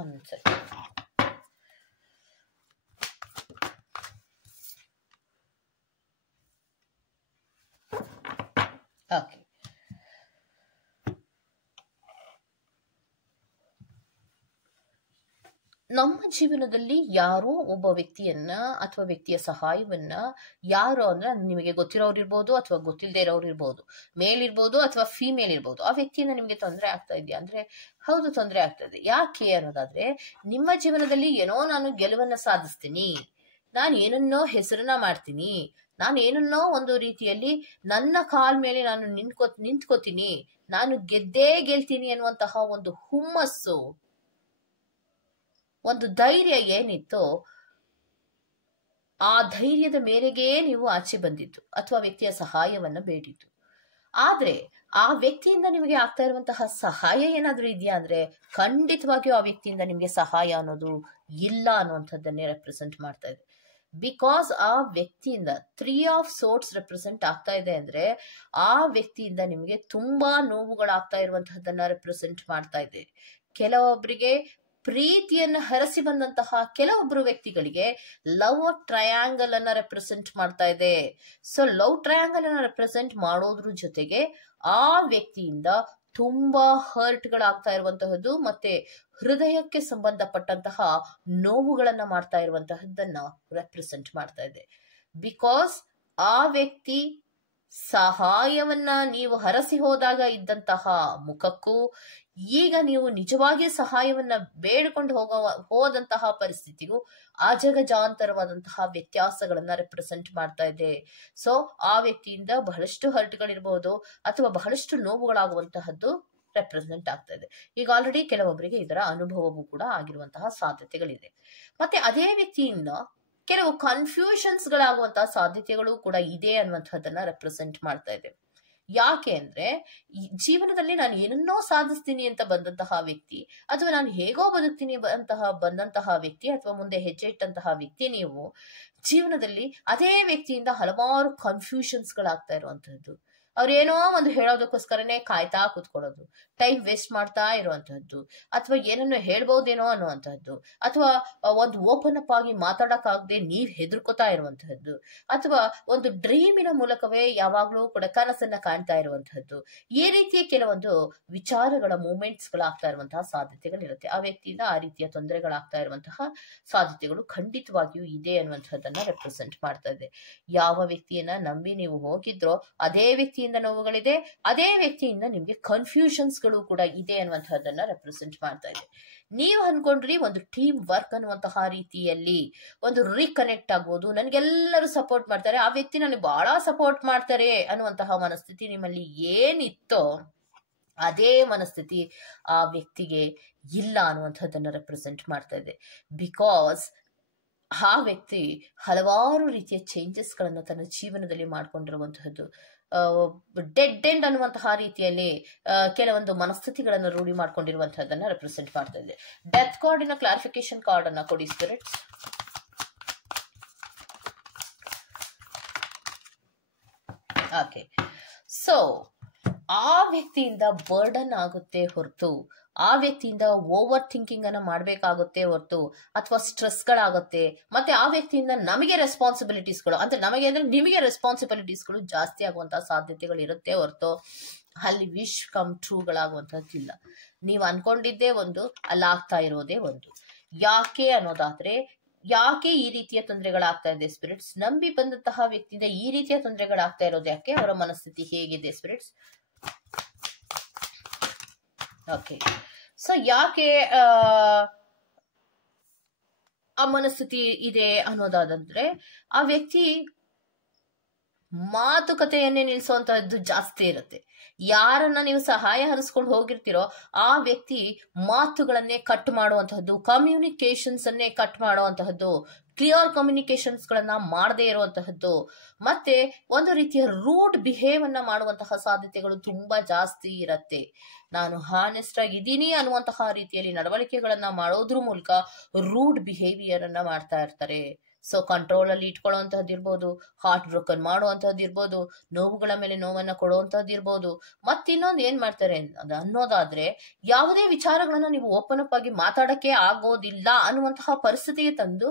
One second. ಓಕೆ, ನಮ್ಮ ಜೀವನದಲ್ಲಿ ಯಾರೋ ಒಬ್ಬ ವ್ಯಕ್ತಿಯನ್ನ ಅಥವಾ ವ್ಯಕ್ತಿಯ ಸಹಾಯವನ್ನ, ಯಾರು ಅಂದ್ರೆ ನಿಮಗೆ ಗೊತ್ತಿರೋರು ಇರ್ಬೋದು ಅಥವಾ ಗೊತ್ತಿಲ್ಲದೆ ಇರೋರು ಇರ್ಬೋದು, ಮೇಲ್ ಇರ್ಬೋದು ಅಥವಾ ಫಿಮೇಲ್ ಇರ್ಬೋದು, ಆ ವ್ಯಕ್ತಿಯಿಂದ ನಿಮ್ಗೆ ತೊಂದರೆ ಆಗ್ತಾ ಇದೆಯಾ ಅಂದ್ರೆ ಹೌದು ತೊಂದರೆ ಆಗ್ತದೆ. ಯಾಕೆ ಅನ್ನೋದಾದ್ರೆ, ನಿಮ್ಮ ಜೀವನದಲ್ಲಿ ಏನೋ ನಾನು ಗೆಲುವನ್ನ ಸಾಧಿಸ್ತೀನಿ, ನಾನು ಏನನ್ನೋ ಹೆಸರನ್ನ ಮಾಡ್ತೀನಿ, ನಾನು ಏನನ್ನೋ ಒಂದು ರೀತಿಯಲ್ಲಿ ನನ್ನ ಕಾಲ್ ಮೇಲೆ ನಾನು ನಿಂತ್ಕೋತೀನಿ, ನಾನು ಗೆದ್ದೇ ಗೆಲ್ತೀನಿ ಅನ್ನುವಂತಹ ಒಂದು ಹುಮ್ಮಸ್ಸು, ಒಂದು ಧೈರ್ಯ ಏನಿತ್ತು, ಆ ಧೈರ್ಯದ ಮೇರೆಗೆ ನೀವು ಆಚೆ ಬಂದಿದ್ದು ಅಥವಾ ವ್ಯಕ್ತಿಯ ಸಹಾಯವನ್ನ ಬೇಡಿದ್ದು. ಆದ್ರೆ ಆ ವ್ಯಕ್ತಿಯಿಂದ ನಿಮಗೆ ಆಗ್ತಾ ಇರುವಂತಹ ಸಹಾಯ ಏನಾದ್ರೂ ಇದೆಯಾ ಅಂದ್ರೆ ಖಂಡಿತವಾಗಿಯೂ ಆ ವ್ಯಕ್ತಿಯಿಂದ ನಿಮಗೆ ಸಹಾಯ ಅನ್ನೋದು ಇಲ್ಲ ಅನ್ನುವಂಥದ್ದನ್ನೇ ರೆಪ್ರೆಸೆಂಟ್ ಮಾಡ್ತಾ ಇದೆ. ಬಿಕಾಸ್ ಆ ವ್ಯಕ್ತಿಯಿಂದ 3 ಆಫ್ ಸೋರ್ಟ್ಸ್ ರೆಪ್ರೆಸೆಂಟ್ ಆಗ್ತಾ ಇದೆ ಅಂದ್ರೆ ಆ ವ್ಯಕ್ತಿಯಿಂದ ನಿಮಗೆ ತುಂಬಾ ನೋವುಗಳಾಗ್ತಾ ಇರುವಂತಹದ್ದನ್ನ ರೆಪ್ರೆಸೆಂಟ್ ಮಾಡ್ತಾ ಇದೆ. ಕೆಲವೊಬ್ಬರಿಗೆ ಪ್ರೀತಿಯನ್ನು ಹರಸಿ ಬಂದಂತಹ ಕೆಲವೊಬ್ಬರು ವ್ಯಕ್ತಿಗಳಿಗೆ ಲವ್ ಟ್ರಯಾಂಗಲ್ ಅನ್ನ ರೆಪ್ರೆಸೆಂಟ್ ಮಾಡ್ತಾ ಇದೆ. ಸೊ ಲವ್ ಟ್ರಯಾಂಗಲ್ ಅನ್ನ ರೆಪ್ರೆಸೆಂಟ್ ಮಾಡೋದ್ರ ಜೊತೆಗೆ ಆ ವ್ಯಕ್ತಿಯಿಂದ ತುಂಬಾ ಹರ್ಟ್ ಗಳಾಗ್ತಾ ಇರುವಂತಹದ್ದು ಮತ್ತೆ ಹೃದಯಕ್ಕೆ ಸಂಬಂಧಪಟ್ಟಂತಹ ನೋವುಗಳನ್ನ ಮಾಡ್ತಾ ಇರುವಂತಹದ್ದನ್ನ ರೆಪ್ರೆಸೆಂಟ್ ಮಾಡ್ತಾ ಇದೆ. ಬಿಕಾಸ್ ಆ ವ್ಯಕ್ತಿ ಸಹಾಯವನ್ನ ನೀವು ಹರಸಿ ಹೋದಾಗ ಇದ್ದಂತಹ ಮುಖಕ್ಕೂ ಈಗ ನೀವು ನಿಜವಾಗಿ ಸಹಾಯವನ್ನ ಬೇಡಿಕೊಂಡು ಹೋದಂತಹ ಪರಿಸ್ಥಿತಿಗೂ ಅಜಗಜಾಂತರವಾದಂತಹ ವ್ಯತ್ಯಾಸಗಳನ್ನ ರೆಪ್ರೆಸೆಂಟ್ ಮಾಡ್ತಾ ಇದೆ. ಸೊ ಆ ವ್ಯಕ್ತಿಯಿಂದ ಬಹಳಷ್ಟು ಹರ್ಟ್ಗಳಿರ್ಬಹುದು ಅಥವಾ ಬಹಳಷ್ಟು ನೋವುಗಳಾಗುವಂತಹದ್ದು ರೆಪ್ರೆಸೆಂಟ್ ಆಗ್ತಾ ಇದೆ. ಈಗ ಆಲ್ರೆಡಿ ಕೆಲವೊಬ್ಬರಿಗೆ ಇದರ ಅನುಭವವೂ ಕೂಡ ಆಗಿರುವಂತಹ ಸಾಧ್ಯತೆಗಳಿದೆ. ಮತ್ತೆ ಅದೇ ವ್ಯಕ್ತಿಯಿಂದ ಕೆಲವು ಕನ್ಫ್ಯೂಷನ್ಸ್ ಗಳಾಗುವಂತಹ ಸಾಧ್ಯತೆಗಳು ಕೂಡ ಇದೆ ಅನ್ನುವಂಥದ್ದನ್ನ ರೆಪ್ರೆಸೆಂಟ್ ಮಾಡ್ತಾ ಇದೆ. ಯಾಕೆ ಅಂದ್ರೆ ಜೀವನದಲ್ಲಿ ನಾನು ಏನನ್ನೋ ಸಾಧಿಸ್ತೀನಿ ಅಂತ ಬಂದಂತಹ ವ್ಯಕ್ತಿ ಅಥವಾ ನಾನು ಹೇಗೋ ಬದುಕ್ತೀನಿ ಬಂದಂತಹ ವ್ಯಕ್ತಿ ಅಥವಾ ಮುಂದೆ ಹೆಜ್ಜೆ ಇಟ್ಟಂತಹ ವ್ಯಕ್ತಿ ನೀವು ಜೀವನದಲ್ಲಿ ಅದೇ ವ್ಯಕ್ತಿಯಿಂದ ಹಲವಾರು ಕನ್ಫ್ಯೂಷನ್ಸ್ ಗಳಾಗ್ತಾ ಇರುವಂತಹದ್ದು. ಅವ್ರೇನೋ ಒಂದು ಹೇಳೋದಕ್ಕೋಸ್ಕರನೇ ಕಾಯ್ತಾ ಕೂತ್ಕೊಳ್ಳೋದು, ಟೈಮ್ ವೇಸ್ಟ್ ಮಾಡ್ತಾ ಇರುವಂತಹದ್ದು, ಅಥವಾ ಏನನ್ನು ಹೇಳ್ಬಹುದೇನೋ ಅನ್ನುವಂಥದ್ದು, ಅಥವಾ ಒಂದು ಓಪನ್ ಅಪ್ ಆಗಿ ಮಾತಾಡಕ್ಕಾಗದೆ ನೀವ್ ಹೆದರ್ಕೋತಾ ಇರುವಂತಹದ್ದು, ಅಥವಾ ಒಂದು ಡ್ರೀಮಿನ ಮೂಲಕವೇ ಯಾವಾಗ್ಲೂ ಕೂಡ ಕನಸನ್ನ ಕಾಣ್ತಾ ಇರುವಂತಹದ್ದು. ಈ ರೀತಿಯ ಕೆಲವೊಂದು ವಿಚಾರಗಳ ಮೂಮೆಂಟ್ಸ್ ಗಳಾಗ್ತಾ ಇರುವಂತಹ ಸಾಧ್ಯತೆಗಳಿರುತ್ತೆ. ಆ ವ್ಯಕ್ತಿಯಿಂದ ಆ ರೀತಿಯ ತೊಂದರೆಗಳಾಗ್ತಾ ಇರುವಂತಹ ಸಾಧ್ಯತೆಗಳು ಖಂಡಿತವಾಗಿಯೂ ಇದೆ ಅನ್ನುವಂಥದ್ದನ್ನ ರೆಪ್ರೆಸೆಂಟ್ ಮಾಡ್ತಾ ಇದೆ. ಯಾವ ವ್ಯಕ್ತಿಯನ್ನ ನಂಬಿ ನೀವು ಹೋಗಿದ್ರೋ ಅದೇ ವ್ಯಕ್ತಿಯಿಂದ ನೋವುಗಳಿದೆ, ಅದೇ ವ್ಯಕ್ತಿಯಿಂದ ನಿಮ್ಗೆ ಕನ್ಫ್ಯೂಷನ್ಸ್ ಗಳು ಕೂಡ ಇದೆ ಅನ್ನುವಂಥದ್ದನ್ನ ರೆಪ್ರೆಸೆಂಟ್ ಮಾಡ್ತಾ ಇದೆ. ನೀವು ಅನ್ಕೊಂಡ್ರಿ ಒಂದು ಟೀಮ್ ವರ್ಕ್ ಅನ್ನುವಂತಹ ರೀತಿಯಲ್ಲಿ ಒಂದು ರೀಕನೆಕ್ಟ್ ಆಗ್ಬೋದು, ನನಗೆಲ್ಲರೂ ಸಪೋರ್ಟ್ ಮಾಡ್ತಾರೆ, ಆ ವ್ಯಕ್ತಿ ನನಗೆ ಬಹಳ ಸಪೋರ್ಟ್ ಮಾಡ್ತಾರೆ ಅನ್ನುವಂತಹ ಮನಸ್ಥಿತಿ ನಿಮ್ಮಲ್ಲಿ ಏನಿತ್ತೋ ಅದೇ ಮನಸ್ಥಿತಿ ಆ ವ್ಯಕ್ತಿಗೆ ಇಲ್ಲ ಅನ್ನುವಂಥದ್ದನ್ನ ರೆಪ್ರೆಸೆಂಟ್ ಮಾಡ್ತಾ ಇದೆ. ಬಿಕಾಸ್ ಆ ವ್ಯಕ್ತಿ ಹಲವಾರು ರೀತಿಯ ಚೇಂಜಸ್ ಗಳನ್ನ ತನ್ನ ಜೀವನದಲ್ಲಿ ಮಾಡ್ಕೊಂಡಿರುವಂತಹದ್ದು, ಡೆಡ್ ಎಂಡ್ ಅನ್ನುವಂತಹ ರೀತಿಯಲ್ಲಿ ಕೆಲವೊಂದು ಮನಸ್ಥಿತಿಗಳನ್ನು ರೂಢಿ ಮಾಡ್ಕೊಂಡಿರುವಂತಹದ್ದನ್ನ ರೆಪ್ರೆಸೆಂಟ್ ಮಾಡ್ತಾ ಇದೆ. ಡೆತ್ ಕಾರ್ಡಿನ ಕ್ಲಾರಿಫಿಕೇಶನ್ ಕಾರ್ಡ್ ಅನ್ನ ಕೊಡಿ ಸ್ಪಿರಿಟ್ಸ್. ಓಕೆ, ಸೊ ಆ ವ್ಯಕ್ತಿಯಿಂದ ಬರ್ಡನ್ ಆಗುತ್ತೆ ಹೊರತು ಆ ವ್ಯಕ್ತಿಯಿಂದ ಓವರ್ ಥಿಂಕಿಂಗ್ ಅನ್ನ ಮಾಡ್ಬೇಕಾಗುತ್ತೆ ಹೊರತು ಅಥವಾ ಸ್ಟ್ರೆಸ್ ಗಳಾಗುತ್ತೆ. ಮತ್ತೆ ಆ ವ್ಯಕ್ತಿಯಿಂದ ನಮಗೆ ರೆಸ್ಪಾನ್ಸಿಬಿಲಿಟೀಸ್ಗಳು ಅಂದ್ರೆ ನಿಮಗೆ ರೆಸ್ಪಾನ್ಸಿಬಿಲಿಟೀಸ್ಗಳು ಜಾಸ್ತಿ ಆಗುವಂತಹ ಸಾಧ್ಯತೆಗಳು ಇರುತ್ತೆ ಹೊರತು ಅಲ್ಲಿ ವಿಶ್ ಕಮ್ ಟ್ರೂಗಳಾಗುವಂತಹದ್ದಿಲ್ಲ. ನೀವು ಅನ್ಕೊಂಡಿದ್ದೇ ಒಂದು, ಅಲ್ಲಾಗ್ತಾ ಇರೋದೇ ಒಂದು. ಯಾಕೆ ಅನ್ನೋದಾದ್ರೆ ಯಾಕೆ ಈ ರೀತಿಯ ತೊಂದರೆಗಳಾಗ್ತಾ ಇದೆ ಸ್ಪಿರಿಟ್ಸ್? ನಂಬಿ ಬಂದಂತಹ ವ್ಯಕ್ತಿಯಿಂದ ಈ ರೀತಿಯ ತೊಂದರೆಗಳಾಗ್ತಾ ಇರೋದು ಯಾಕೆ? ಅವರ ಮನಸ್ಥಿತಿ ಹೇಗಿದೆ ಸ್ಪಿರಿಟ್ಸ್? ಓಕೆ, ಸೊ ಯಾಕೆ ಆ ಮನಸ್ಥಿತಿ ಇದೆ ಅನ್ನೋದಾದ್ರೆ ಆ ವ್ಯಕ್ತಿ ಮಾತುಕತೆಯನ್ನೇ ನಿಲ್ಲಿಸುವಂತಹದ್ದು ಜಾಸ್ತಿ ಇರುತ್ತೆ. ಯಾರನ್ನ ನೀವು ಸಹಾಯ ಹರಿಸ್ಕೊಂಡು ಹೋಗಿರ್ತೀರೋ ಆ ವ್ಯಕ್ತಿ ಮಾತುಗಳನ್ನೇ ಕಟ್ ಮಾಡುವಂತಹದ್ದು, ಕಮ್ಯುನಿಕೇಶನ್ಸ್ ಅನ್ನೇ ಕಟ್ ಮಾಡುವಂತಹದ್ದು, ಕ್ಲಿಯರ್ ಕಮ್ಯುನಿಕೇಶನ್ಸ್ ಗಳನ್ನ ಮಾಡದೇ ಇರುವಂತಹದ್ದು, ಮತ್ತೆ ಒಂದು ರೀತಿಯ ರೂಡ್ ಬಿಹೇವ್ ಅನ್ನ ಮಾಡುವಂತಹ ಸಾಧ್ಯತೆಗಳು ತುಂಬಾ ಜಾಸ್ತಿ ಇರತ್ತೆ. ನಾನು ಹಾನೆಸ್ಟ್ ಆಗಿದ್ದೀನಿ ಅನ್ನುವಂತಹ ರೀತಿಯಲ್ಲಿ ನಡವಳಿಕೆಗಳನ್ನ ಮಾಡೋದ್ರ ಮೂಲಕ ರೂಡ್ ಬಿಹೇವಿಯರ್ ಅನ್ನ ಮಾಡ್ತಾ ಇರ್ತಾರೆ. ಸೊ ಕಂಟ್ರೋಲ್ ಅಲ್ಲಿ ಇಟ್ಕೊಳ್ಳುವಂತಹದ್ದು ಇರ್ಬೋದು, ಹಾರ್ಟ್ ಬ್ರೋಕನ್ ಮಾಡುವಂತಹದ್ದು ಇರ್ಬೋದು, ನೋವುಗಳ ಮೇಲೆ ನೋವನ್ನ ಕೊಡುವಂತಹದ್ದು ಇರ್ಬೋದು. ಮತ್ತಿನ್ನೊಂದು ಏನ್ ಮಾಡ್ತಾರೆ ಅನ್ನೋದಾದ್ರೆ ಯಾವುದೇ ವಿಚಾರಗಳನ್ನ ನೀವು ಓಪನ್ ಅಪ್ ಆಗಿ ಮಾತಾಡಕ್ಕೆ ಆಗೋದಿಲ್ಲ ಅನ್ನುವಂತಹ ಪರಿಸ್ಥಿತಿಗೆ ತಂದು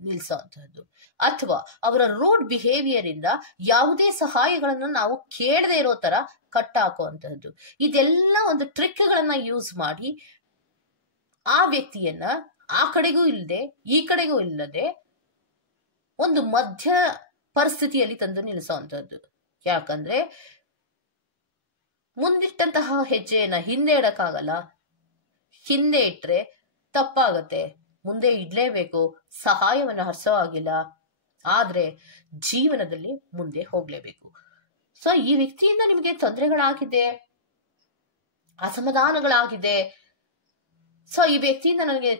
ನಿಲ್ಸುವಂತಹದ್ದು, ಅಥವಾ ಅವರ ರೂಡ್ ಬಿಹೇವಿಯರ್ ಇಂದ ಯಾವುದೇ ಸಹಾಯಗಳನ್ನ ನಾವು ಕೇಳದೆ ಇರೋ ತರ ಕಟ್ ಹಾಕುವಂತಹದ್ದು. ಇದೆಲ್ಲ ಒಂದು ಟ್ರಿಕ್ ಗಳನ್ನ ಯೂಸ್ ಮಾಡಿ ಆ ವ್ಯಕ್ತಿಯನ್ನ ಆ ಕಡೆಗೂ ಇಲ್ಲದೆ ಈ ಕಡೆಗೂ ಇಲ್ಲದೆ ಒಂದು ಮಧ್ಯ ಪರಿಸ್ಥಿತಿಯಲ್ಲಿ ತಂದು ನಿಲ್ಲಿಸುವಂತಹದ್ದು. ಯಾಕಂದ್ರೆ ಮುಂದಿಟ್ಟಂತಹ ಹೆಜ್ಜೆಯನ್ನ ಹಿಂದೆ ಇಡಕ್ಕಾಗಲ್ಲ, ಹಿಂದೆ ಇಟ್ರೆ ತಪ್ಪಾಗತ್ತೆ, ಮುಂದೆ ಇಡ್ಲೇಬೇಕು, ಸಹಾಯವನ್ನು ಹರಿಸೋ ಆಗಿಲ್ಲ, ಆದ್ರೆ ಜೀವನದಲ್ಲಿ ಮುಂದೆ ಹೋಗ್ಲೇಬೇಕು. ಸೊ ಈ ವ್ಯಕ್ತಿಯಿಂದ ನಿಮಗೆ ತೊಂದರೆಗಳಾಗಿದೆ, ಅಸಮಾಧಾನಗಳಾಗಿದೆ, ಸೊ ಈ ವ್ಯಕ್ತಿಯಿಂದ ನನಗೆ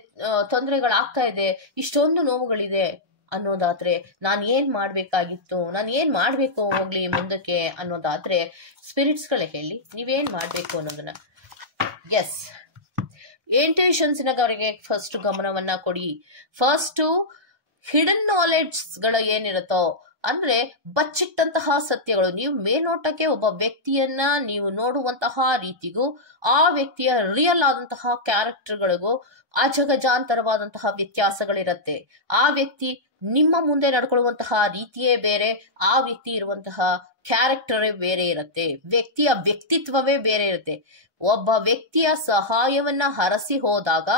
ತೊಂದರೆಗಳಾಗ್ತಾ ಇದೆ, ಇಷ್ಟೊಂದು ನೋವುಗಳಿದೆ ಅನ್ನೋದಾದ್ರೆ ನಾನು ಏನ್ ಮಾಡ್ಬೇಕಾಗಿತ್ತು, ನಾನು ಏನ್ ಮಾಡ್ಬೇಕು ಹೋಗ್ಲಿ ಮುಂದಕ್ಕೆ ಅನ್ನೋದಾದ್ರೆ ಸ್ಪಿರಿಟ್ಸ್ ಗಳೇ ಹೇಳಿ ನೀವೇನ್ ಮಾಡ್ಬೇಕು ಅನ್ನೋದನ್ನ. ಎಸ್, ಇಂಟ್ಯೂಷನ್ಸ್ ಅವರಿಗೆ ಫಸ್ಟ್ ಗಮನವನ್ನ ಕೊಡಿ. ಫಸ್ಟ್ ಹಿಡನ್ ನಾಲೆಡ್ಜ್ ಗಳು ಏನಿರುತ್ತೋ ಅಂದ್ರೆ ಬಚ್ಚಿಟ್ಟಂತಹ ಸತ್ಯಗಳು, ನೀವು ಮೇಲ್ನೋಟಕ್ಕೆ ಒಬ್ಬ ವ್ಯಕ್ತಿಯನ್ನ ನೀವು ನೋಡುವಂತಹ ರೀತಿಗೂ ಆ ವ್ಯಕ್ತಿಯ ರಿಯಲ್ ಆದಂತಹ ಕ್ಯಾರೆಕ್ಟರ್ಗಳಿಗೂ ಅಜಗಜಾಂತರವಾದಂತಹ ವ್ಯತ್ಯಾಸಗಳಿರತ್ತೆ. ಆ ವ್ಯಕ್ತಿ ನಿಮ್ಮ ಮುಂದೆ ನಡ್ಕೊಳ್ಳುವಂತಹ ರೀತಿಯೇ ಬೇರೆ, ಆ ವ್ಯಕ್ತಿ ಇರುವಂತಹ ಕ್ಯಾರೆಕ್ಟರೇ ಬೇರೆ ಇರುತ್ತೆ, ವ್ಯಕ್ತಿಯ ವ್ಯಕ್ತಿತ್ವವೇ ಬೇರೆ ಇರುತ್ತೆ. ಒಬ್ಬ ವ್ಯಕ್ತಿಯ ಸಹಾಯವನ್ನ ಹರಸಿ ಹೋದಾಗ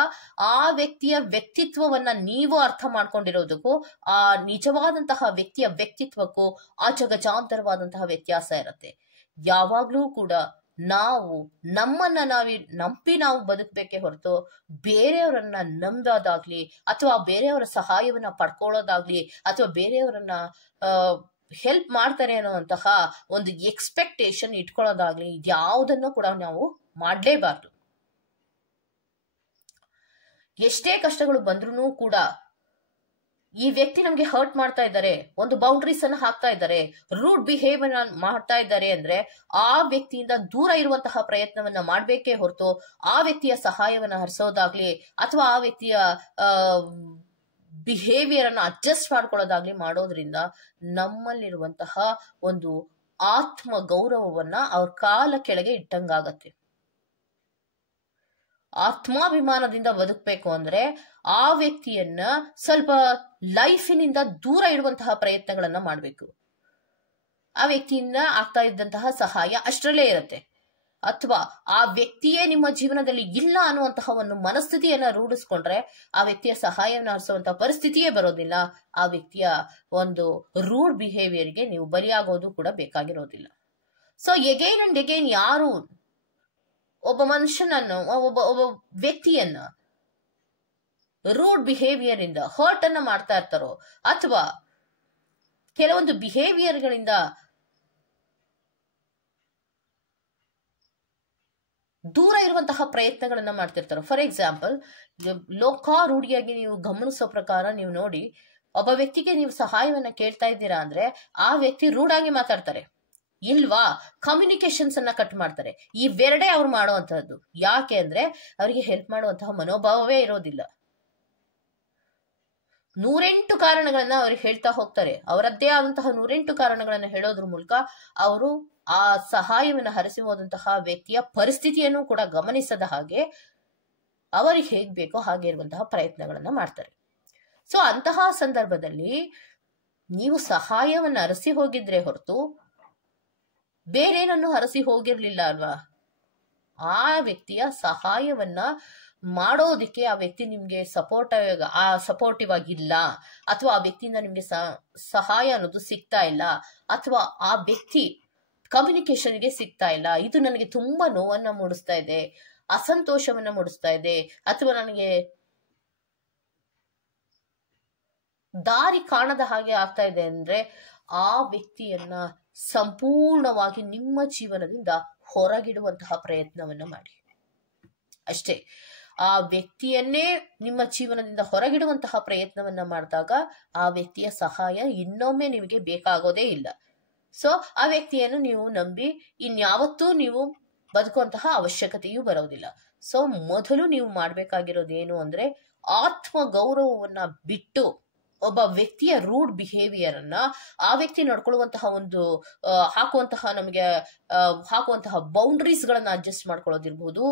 ಆ ವ್ಯಕ್ತಿಯ ವ್ಯಕ್ತಿತ್ವವನ್ನ ನೀವು ಅರ್ಥ ಮಾಡ್ಕೊಂಡಿರೋದಕ್ಕೂ ಆ ನಿಜವಾದಂತಹ ವ್ಯಕ್ತಿಯ ವ್ಯಕ್ತಿತ್ವಕ್ಕೂ ಅಜಗಜಾಂತರವಾದಂತಹ ವ್ಯತ್ಯಾಸ ಇರುತ್ತೆ. ಯಾವಾಗ್ಲೂ ಕೂಡ ನಾವು ನಮ್ಮನ್ನ ನಂಬಿ ನಾವು ಬದುಕಬೇಕೇ ಹೊರತು ಬೇರೆಯವರನ್ನ ನಂಬೋದಾಗ್ಲಿ ಅಥವಾ ಬೇರೆಯವರ ಸಹಾಯವನ್ನ ಪಡ್ಕೊಳ್ಳೋದಾಗ್ಲಿ ಅಥವಾ ಬೇರೆಯವರನ್ನ ಹೆಲ್ಪ್ ಮಾಡ್ತಾರೆ ಅನ್ನುವಂತಹ ಒಂದು ಎಕ್ಸ್ಪೆಕ್ಟೇಷನ್ ಇಟ್ಕೊಳ್ಳೋದಾಗ್ಲಿ ಇದ್ಯಾವುದನ್ನು ಕೂಡ ನಾವು ಮಾಡಲೇಬಾರ್ದು. ಎಷ್ಟೇ ಕಷ್ಟಗಳು ಬಂದ್ರೂ ಕೂಡ ಈ ವ್ಯಕ್ತಿ ನಮ್ಗೆ ಹರ್ಟ್ ಮಾಡ್ತಾ ಇದ್ದಾರೆ, ಒಂದು ಬೌಂಡ್ರೀಸ್ ಅನ್ನ ಹಾಕ್ತಾ ಇದ್ದಾರೆ, ರೂಡ್ ಬಿಹೇವಿಯರ್ ಮಾಡ್ತಾ ಇದ್ದಾರೆ ಅಂದ್ರೆ ಆ ವ್ಯಕ್ತಿಯಿಂದ ದೂರ ಇರುವಂತಹ ಪ್ರಯತ್ನವನ್ನ ಮಾಡ್ಬೇಕೇ ಹೊರತು ಆ ವ್ಯಕ್ತಿಯ ಸಹಾಯವನ್ನ ಹರಿಸೋದಾಗ್ಲಿ ಅಥವಾ ಆ ವ್ಯಕ್ತಿಯ ಬಿಹೇವಿಯರ್ ಅನ್ನ ಅಡ್ಜಸ್ಟ್ ಮಾಡ್ಕೊಳ್ಳೋದಾಗ್ಲಿ ಮಾಡೋದ್ರಿಂದ ನಮ್ಮಲ್ಲಿರುವಂತಹ ಒಂದು ಆತ್ಮ ಗೌರವವನ್ನ ಅವ್ರ ಕಾಲ ಕೆಳಗೆ ಇಟ್ಟಂಗಾಗತ್ತೆ. ಆತ್ಮಾಭಿಮಾನದಿಂದ ಬದುಕಬೇಕು ಅಂದ್ರೆ ಆ ವ್ಯಕ್ತಿಯನ್ನ ಸ್ವಲ್ಪ ಲೈಫಿನಿಂದ ದೂರ ಇಡುವಂತಹ ಪ್ರಯತ್ನಗಳನ್ನ ಮಾಡ್ಬೇಕು. ಆ ವ್ಯಕ್ತಿಯಿಂದ ಆಗ್ತಾ ಇದ್ದಂತಹ ಸಹಾಯ ಅಷ್ಟರಲ್ಲೇ ಇರುತ್ತೆ. ಅಥವಾ ಆ ವ್ಯಕ್ತಿಯೇ ನಿಮ್ಮ ಜೀವನದಲ್ಲಿ ಇಲ್ಲ ಅನ್ನುವಂತಹ ಒಂದು ಮನಸ್ಥಿತಿಯನ್ನ ರೂಢಿಸ್ಕೊಂಡ್ರೆ ಆ ವ್ಯಕ್ತಿಯ ಸಹಾಯವನ್ನ ಹರಿಸುವಂತಹ ಪರಿಸ್ಥಿತಿಯೇ ಬರೋದಿಲ್ಲ. ಆ ವ್ಯಕ್ತಿಯ ಒಂದು ರೂಡ್ ಬಿಹೇವಿಯರ್ಗೆ ನೀವು ಬಲಿಯಾಗೋದು ಕೂಡ ಬೇಕಾಗಿರೋದಿಲ್ಲ. ಸೊ ಎಗೈನ್ ಅಂಡ್ ಎಗೈನ್ ಯಾರು ಒಬ್ಬ ಮನುಷ್ಯನನ್ನು ಒಬ್ಬ ವ್ಯಕ್ತಿಯನ್ನ ರೂಡ್ ಬಿಹೇವಿಯರ್ ಇಂದ ಹರ್ಟ್ ಅನ್ನ ಮಾಡ್ತಾ ಇರ್ತಾರೋ ಅಥವಾ ಕೆಲವೊಂದು ಬಿಹೇವಿಯರ್ಗಳಿಂದ ದೂರ ಇರುವಂತಹ ಪ್ರಯತ್ನಗಳನ್ನ ಮಾಡ್ತಿರ್ತಾರೋ, ಫಾರ್ ಎಕ್ಸಾಂಪಲ್ ಲೋಕಾರೂಢಿಯಾಗಿ ನೀವು ಗಮನಿಸೋ ಪ್ರಕಾರ ನೀವು ನೋಡಿ, ಒಬ್ಬ ವ್ಯಕ್ತಿಗೆ ನೀವು ಸಹಾಯವನ್ನ ಕೇಳ್ತಾ ಇದ್ದೀರಾ ಅಂದ್ರೆ ಆ ವ್ಯಕ್ತಿ ರೂಢ್ ಆಗಿ ಮಾತಾಡ್ತಾರೆ, ಇಲ್ವಾ ಕಮ್ಯುನಿಕೇಶನ್ಸ್ ಅನ್ನ ಕಟ್ ಮಾಡ್ತಾರೆ. ಇವೆರಡೇ ಅವ್ರು ಮಾಡುವಂತಹದ್ದು. ಯಾಕೆ ಅಂದ್ರೆ ಅವರಿಗೆ ಹೆಲ್ಪ್ ಮಾಡುವಂತಹ ಮನೋಭಾವವೇ ಇರೋದಿಲ್ಲ. 108 ಕಾರಣಗಳನ್ನ ಅವ್ರಿಗೆ ಹೇಳ್ತಾ ಹೋಗ್ತಾರೆ. ಅವರದ್ದೇ ಆದಂತಹ 108 ಕಾರಣಗಳನ್ನ ಹೇಳೋದ್ರ ಮೂಲಕ ಅವರು ಆ ಸಹಾಯವನ್ನ ಹರಿಸಿ ಹೋದಂತಹ ವ್ಯಕ್ತಿಯ ಪರಿಸ್ಥಿತಿಯನ್ನು ಕೂಡ ಗಮನಿಸದ ಹಾಗೆ ಅವರಿಗೆ ಹೇಗ್ ಬೇಕೋ ಹಾಗೆ ಇರುವಂತಹ ಪ್ರಯತ್ನಗಳನ್ನ ಮಾಡ್ತಾರೆ. ಸೊ ಅಂತಹ ಸಂದರ್ಭದಲ್ಲಿ ನೀವು ಸಹಾಯವನ್ನ ಹರಿಸಿ ಹೋಗಿದ್ರೆ ಹೊರತು ಬೇರೇನನ್ನು ಹರಸಿ ಹೋಗಿರ್ಲಿಲ್ಲ ಅಲ್ವಾ. ಆ ವ್ಯಕ್ತಿಯ ಸಹಾಯವನ್ನ ಮಾಡೋದಿಕ್ಕೆ ಆ ವ್ಯಕ್ತಿ ನಿಮ್ಗೆ ಸಪೋರ್ಟಿವ್ ಆಗಿಲ್ಲ ಅಥವಾ ಆ ವ್ಯಕ್ತಿಯಿಂದ ನಿಮ್ಗೆ ಸಹಾಯ ಅನ್ನೋದು ಸಿಗ್ತಾ ಇಲ್ಲ ಅಥವಾ ಆ ವ್ಯಕ್ತಿ ಕಮ್ಯುನಿಕೇಶನ್ಗೆ ಸಿಗ್ತಾ ಇಲ್ಲ, ಇದು ನನಗೆ ತುಂಬಾ ನೋವನ್ನ ಮೂಡಿಸ್ತಾ ಇದೆ, ಅಸಂತೋಷವನ್ನ ಮೂಡಿಸ್ತಾ ಇದೆ ಅಥವಾ ನನಗೆ ದಾರಿ ಕಾಣದ ಹಾಗೆ ಆಗ್ತಾ ಇದೆ ಅಂದ್ರೆ ಆ ವ್ಯಕ್ತಿಯನ್ನ ಸಂಪೂರ್ಣವಾಗಿ ನಿಮ್ಮ ಜೀವನದಿಂದ ಹೊರಗಿಡುವಂತಹ ಪ್ರಯತ್ನವನ್ನ ಮಾಡಿ ಅಷ್ಟೇ. ಆ ವ್ಯಕ್ತಿಯನ್ನೇ ನಿಮ್ಮ ಜೀವನದಿಂದ ಹೊರಗಿಡುವಂತಹ ಪ್ರಯತ್ನವನ್ನ ಮಾಡಿದಾಗ ಆ ವ್ಯಕ್ತಿಯ ಸಹಾಯ ಇನ್ನೊಮ್ಮೆ ನಿಮಗೆ ಬೇಕಾಗೋದೇ ಇಲ್ಲ. ಸೊ ಆ ವ್ಯಕ್ತಿಯನ್ನು ನೀವು ನಂಬಿ ಇನ್ಯಾವತ್ತೂ ನೀವು ಬದುಕುವಂತಹ ಅವಶ್ಯಕತೆಯೂ ಬರೋದಿಲ್ಲ. ಸೊ ಮೊದಲು ನೀವು ಮಾಡ್ಬೇಕಾಗಿರೋದು ಏನು ಅಂದ್ರೆ ಆತ್ಮ ಗೌರವವನ್ನ ಬಿಟ್ಟು ಒಬ್ಬ ವ್ಯಕ್ತಿಯ ರೂಡ್ ಬಿಹೇವಿಯರ್ ಅನ್ನ ಆ ವ್ಯಕ್ತಿ ನಡ್ಕೊಳ್ಳುವಂತಹ ಒಂದು ಹಾಕುವಂತಹ ಬೌಂಡ್ರೀಸ್ ಗಳನ್ನ ಅಡ್ಜಸ್ಟ್ ಮಾಡ್ಕೊಳ್ಳೋದಿರ್ಬೋದು,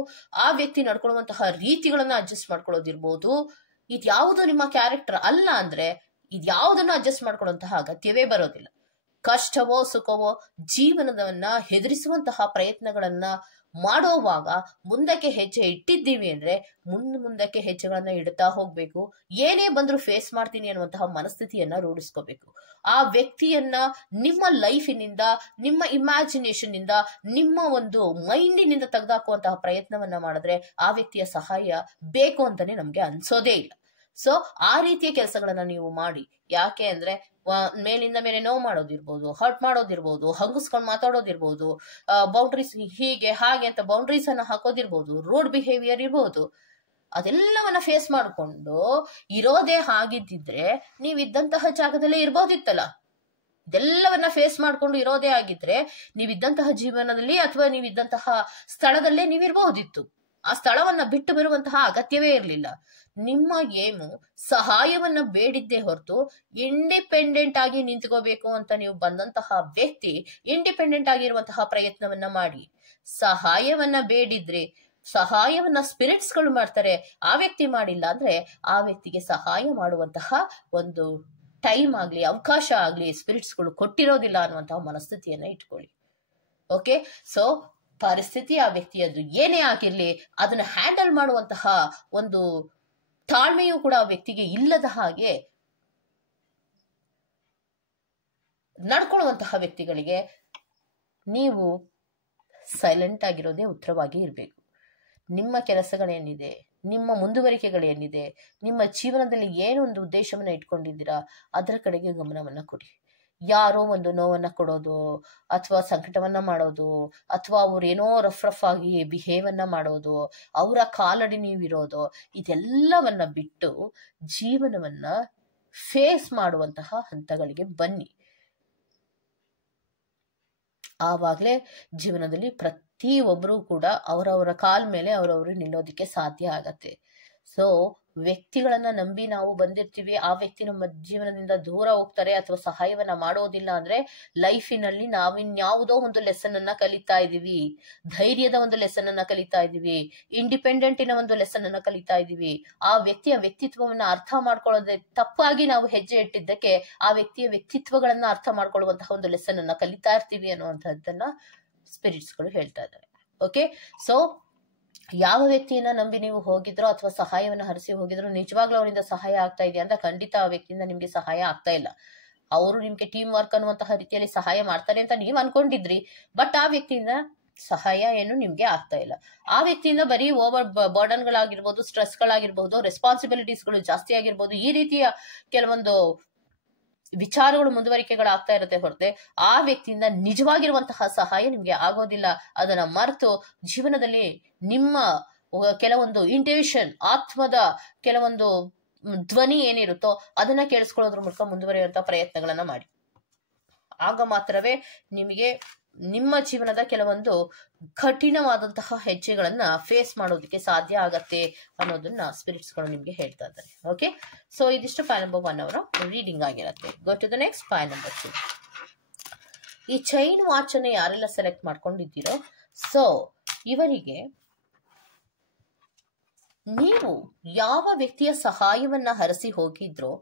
ಆ ವ್ಯಕ್ತಿ ನಡ್ಕೊಳ್ಳುವಂತಹ ರೀತಿಗಳನ್ನ ಅಡ್ಜಸ್ಟ್ ಮಾಡ್ಕೊಳ್ಳೋದಿರ್ಬೋದು. ಇದ್ಯಾವುದು ನಿಮ್ಮ ಕ್ಯಾರೆಕ್ಟರ್ ಅಲ್ಲ ಅಂದ್ರೆ ಇದ್ಯಾವುದನ್ನ ಅಡ್ಜಸ್ಟ್ ಮಾಡ್ಕೊಳ್ಳುವಂತಹ ಅಗತ್ಯವೇ ಬರೋದಿಲ್ಲ. ಕಷ್ಟವೋ ಸುಖವೋ ಜೀವನವನ್ನ ಹೆದರಿಸುವಂತಹ ಪ್ರಯತ್ನಗಳನ್ನ ಮಾಡೋವಾಗ ಮುಂದಕ್ಕೆ ಹೆಜ್ಜೆ ಇಟ್ಟಿದ್ದೀವಿ ಅಂದ್ರೆ ಮುಂದಕ್ಕೆ ಹೆಜ್ಜೆಗಳನ್ನ ಇಡ್ತಾ ಹೋಗ್ಬೇಕು. ಏನೇ ಬಂದ್ರು ಫೇಸ್ ಮಾಡ್ತೀನಿ ಅನ್ನುವಂತಹ ಮನಸ್ಥಿತಿಯನ್ನ ರೂಢಿಸ್ಕೋಬೇಕು. ಆ ವ್ಯಕ್ತಿಯನ್ನ ನಿಮ್ಮ ಲೈಫಿನಿಂದ, ನಿಮ್ಮ ಇಮ್ಯಾಜಿನೇಷನ್ ಇಂದ, ನಿಮ್ಮ ಒಂದು ಮೈಂಡಿನಿಂದ ತೆಗೆದಾಕುವಂತಹ ಪ್ರಯತ್ನವನ್ನ ಮಾಡಿದ್ರೆ ಆ ವ್ಯಕ್ತಿಯ ಸಹಾಯ ಬೇಕು ಅಂತಾನೆ ನಮ್ಗೆ ಅನ್ಸೋದೇ ಇಲ್ಲ. ಸೊ ಆ ರೀತಿಯ ಕೆಲಸಗಳನ್ನ ನೀವು ಮಾಡಿ. ಯಾಕೆ ಅಂದ್ರೆ ಮೇಲಿಂದ ಮೇಲೆ ನೋವು ಮಾಡೋದಿರ್ಬೋದು, ಹರ್ಟ್ ಮಾಡೋದಿರ್ಬೋದು, ಹಂಗಿಸ್ಕೊಂಡು ಮಾತಾಡೋದಿರ್ಬೋದು, ಬೌಂಡ್ರೀಸ್ ಹೀಗೆ ಹಾಗೆ ಅಂತ ಬೌಂಡ್ರೀಸ್ ಅನ್ನ ಹಾಕೋದಿರ್ಬೋದು, ರೋಡ್ ಬಿಹೇವಿಯರ್ ಇರ್ಬೋದು. ಅದೆಲ್ಲವನ್ನ ಫೇಸ್ ಮಾಡ್ಕೊಂಡು ಇರೋದೇ ಹಾಗಿದ್ದಿದ್ರೆ ನೀವಿದ್ದಂತಹ ಜಾಗದಲ್ಲೇ ಇರ್ಬೋದಿತ್ತಲ್ಲ. ಇದೆಲ್ಲವನ್ನ ಫೇಸ್ ಮಾಡ್ಕೊಂಡು ಇರೋದೇ ಆಗಿದ್ರೆ ನೀವಿದ್ದಂತಹ ಜೀವನದಲ್ಲಿ ಅಥವಾ ನೀವಿದ್ದಂತಹ ಸ್ಥಳದಲ್ಲೇ ನೀವಿರ್ಬಹುದಿತ್ತು. ಆ ಸ್ಥಳವನ್ನ ಬಿಟ್ಟು ಬರುವಂತಹ ಅಗತ್ಯವೇ ಇರಲಿಲ್ಲ. ನಿಮ್ಮ ಏಮು ಸಹಾಯವನ್ನ ಬೇಡಿದ್ದೇ ಹೊರತು ಇಂಡಿಪೆಂಡೆಂಟ್ ಆಗಿ ನಿಂತ್ಕೋಬೇಕು ಅಂತ ನೀವು ಬಂದಂತಹ ವ್ಯಕ್ತಿ ಇಂಡಿಪೆಂಡೆಂಟ್ ಆಗಿರುವಂತಹ ಪ್ರಯತ್ನವನ್ನ ಮಾಡಿ. ಸಹಾಯವನ್ನ ಬೇಡಿದ್ರೆ ಸಹಾಯವನ್ನ ಸ್ಪಿರಿಟ್ಸ್ ಗಳು ಮಾಡ್ತಾರೆ, ಆ ವ್ಯಕ್ತಿ ಮಾಡಿಲ್ಲ ಅಂದ್ರೆ ಆ ವ್ಯಕ್ತಿಗೆ ಸಹಾಯ ಮಾಡುವಂತಹ ಒಂದು ಟೈಮ್ ಆಗ್ಲಿ ಅವಕಾಶ ಆಗ್ಲಿ ಸ್ಪಿರಿಟ್ಸ್ ಗಳು ಕೊಟ್ಟಿರೋದಿಲ್ಲ ಅನ್ನುವಂತಹ ಮನಸ್ಥಿತಿಯನ್ನ ಇಟ್ಕೊಳ್ಳಿ. ಓಕೆ, ಸೊ ಪರಿಸ್ಥಿತಿ ಆ ವ್ಯಕ್ತಿಯದ್ದು ಏನೇ ಆಗಿರ್ಲಿ ಅದನ್ನ ಹ್ಯಾಂಡಲ್ ಮಾಡುವಂತಹ ಒಂದು ತಾಳ್ಮೆಯೂ ಕೂಡ ಆ ವ್ಯಕ್ತಿಗೆ ಇಲ್ಲದ ಹಾಗೆ ನಡ್ಕೊಳ್ಳುವಂತಹ ವ್ಯಕ್ತಿಗಳಿಗೆ ನೀವು ಸೈಲೆಂಟ್ ಆಗಿರೋದೇ ಉತ್ತರವಾಗಿ ಇರಬೇಕು. ನಿಮ್ಮ ಕೆಲಸಗಳೇನಿದೆ, ನಿಮ್ಮ ಮುಂದುವರಿಕೆಗಳೇನಿದೆ, ನಿಮ್ಮ ಜೀವನದಲ್ಲಿ ಏನೊಂದು ಉದ್ದೇಶವನ್ನ ಇಟ್ಕೊಂಡಿದ್ದೀರಾ ಅದರ ಕಡೆಗೆ ಗಮನವನ್ನ ಕೊಡಿ. ಯಾರೋ ಒಂದು ನೋವನ್ನ ಕೊಡೋದು ಅಥವಾ ಸಂಕಟವನ್ನ ಮಾಡೋದು ಅಥವಾ ಅವ್ರೇನೋ ರಫ್ ಆಗಿ ಬಿಹೇವನ್ನ ಮಾಡೋದು, ಅವರ ಕಾಲಡಿ ನೀವಿರೋದು, ಇದೆಲ್ಲವನ್ನ ಬಿಟ್ಟು ಜೀವನವನ್ನ ಫೇಸ್ ಮಾಡುವಂತಹ ಹಂತಗಳಿಗೆ ಬನ್ನಿ. ಆವಾಗಲೇ ಜೀವನದಲ್ಲಿ ಪ್ರತಿಯೊಬ್ಬರೂ ಕೂಡ ಅವರವರ ಕಾಲ ಮೇಲೆ ಅವರವರು ನಿಲ್ಲೋದಿಕ್ಕೆ ಸಾಧ್ಯ ಆಗತ್ತೆ. ಸೊ ವ್ಯಕ್ತಿಗಳನ್ನ ನಂಬಿ ನಾವು ಬಂದಿರ್ತೀವಿ, ಆ ವ್ಯಕ್ತಿ ನಮ್ಮ ಜೀವನದಿಂದ ದೂರ ಹೋಗ್ತಾರೆ ಅಥವಾ ಸಹಾಯವನ್ನ ಮಾಡೋದಿಲ್ಲ ಅಂದ್ರೆ ಲೈಫಿನಲ್ಲಿ ನಾವಿನ್ಯಾವುದೋ ಒಂದು ಲೆಸನ್ ಅನ್ನ ಕಲಿತಾ ಇದೀವಿ. ಧೈರ್ಯದ ಒಂದು ಲೆಸನ್ ಅನ್ನ ಕಲಿತಾ ಇದೀವಿ, ಇಂಡಿಪೆಂಡೆಂಟಿನ ಒಂದು ಲೆಸನ್ ಅನ್ನ ಕಲಿತಾ ಇದೀವಿ. ಆ ವ್ಯಕ್ತಿಯ ವ್ಯಕ್ತಿತ್ವವನ್ನ ಅರ್ಥ ಮಾಡ್ಕೊಳ್ಳೋದೇ ತಪ್ಪಾಗಿ ನಾವು ಹೆಜ್ಜೆ ಇಟ್ಟಿದ್ದಕ್ಕೆ ಆ ವ್ಯಕ್ತಿಯ ವ್ಯಕ್ತಿತ್ವಗಳನ್ನ ಅರ್ಥ ಮಾಡ್ಕೊಳ್ಳುವಂತಹ ಒಂದು ಲೆಸನ್ ಅನ್ನ ಕಲಿತಾ ಇರ್ತೀವಿ ಅನ್ನುವಂಥದ್ದನ್ನ ಸ್ಪಿರಿಟ್ಸ್ಗಳು ಹೇಳ್ತಾ ಇದ್ದಾರೆ. ಓಕೆ, ಸೊ ಯಾವ ವ್ಯಕ್ತಿಯನ್ನ ನಂಬಿ ನೀವು ಹೋಗಿದ್ರೋ ಅಥವಾ ಸಹಾಯವನ್ನ ಹರಿಸಿ ಹೋಗಿದ್ರು ನಿಜವಾಗ್ಲೂ ಅವರಿಂದ ಸಹಾಯ ಆಗ್ತಾ ಇದೆಯಾ ಅಂತ ಖಂಡಿತ ಆ ವ್ಯಕ್ತಿಯಿಂದ ನಿಮ್ಗೆ ಸಹಾಯ ಆಗ್ತಾ ಇಲ್ಲ. ಅವರು ನಿಮ್ಗೆ ಟೀಮ್ ವರ್ಕ್ ಅನ್ನುವಂತಹ ರೀತಿಯಲ್ಲಿ ಸಹಾಯ ಮಾಡ್ತಾರೆ ಅಂತ ನೀವ್ ಅನ್ಕೊಂಡಿದ್ರಿ, ಬಟ್ ಆ ವ್ಯಕ್ತಿಯಿಂದ ಸಹಾಯ ಏನು ನಿಮ್ಗೆ ಆಗ್ತಾ ಇಲ್ಲ. ಆ ವ್ಯಕ್ತಿಯಿಂದ ಬರೀ ಓವರ್ ಬರ್ಡನ್ಗಳಾಗಿರ್ಬೋದು, ಸ್ಟ್ರೆಸ್ಗಳಾಗಿರ್ಬೋದು, ರೆಸ್ಪಾನ್ಸಿಬಿಲಿಟೀಸ್ಗಳು ಜಾಸ್ತಿ ಆಗಿರ್ಬೋದು, ಈ ರೀತಿಯ ಕೆಲವೊಂದು ವಿಚಾರಗಳು ಮುಂದುವರಿಕೆಗಳಾಗ್ತಾ ಇರುತ್ತೆ ಹೊರತೆ ಆ ವ್ಯಕ್ತಿಯಿಂದ ನಿಜವಾಗಿರುವಂತಹ ಸಹಾಯ ನಿಮ್ಗೆ ಆಗೋದಿಲ್ಲ. ಅದನ್ನ ಮರೆತು ಜೀವನದಲ್ಲಿ ನಿಮ್ಮ ಕೆಲವೊಂದು ಇಂಟ್ಯೂಷನ್, ಆತ್ಮದ ಕೆಲವೊಂದು ಧ್ವನಿ ಏನಿರುತ್ತೋ ಅದನ್ನ ಕೇಳಿಸ್ಕೊಳ್ಳೋದ್ರ ಮೂಲಕ ಮುಂದುವರಿಯುವಂತಹ ಪ್ರಯತ್ನಗಳನ್ನ ಮಾಡಿ. ಆಗ ಮಾತ್ರವೇ ನಿಮಗೆ ನಿಮ್ಮ ಜೀವನದ ಕೆಲವೊಂದು ಕಠಿಣವಾದಂತಹ ಹೆಜ್ಜೆಗಳನ್ನ ಫೇಸ್ ಮಾಡೋದಕ್ಕೆ ಸಾಧ್ಯ ಆಗತ್ತೆ ಅನ್ನೋದನ್ನ ಸ್ಪಿರಿಟ್ಸ್ಗಳು ನಿಮ್ಗೆ ಹೇಳ್ತಾ ಇದ್ದಾರೆ. ಓಕೆ, ಸೊ ಇದಿಷ್ಟು ಪಾಯ್ ನಂಬರ್ 1 ಅವರ ರೀಡಿಂಗ್ ಆಗಿರತ್ತೆ. Go to the next pile number 2. ಈ ಚೈನ್ ವಾಚ್ ಅನ್ನ ಯಾರೆಲ್ಲ ಸೆಲೆಕ್ಟ್ ಮಾಡ್ಕೊಂಡಿದ್ದೀರೋ, ಸೊ ಇವರಿಗೆ ನೀವು ಯಾವ ವ್ಯಕ್ತಿಯ ಸಹಾಯವನ್ನ ಹರಸಿ ಹೋಗಿದ್ರೋ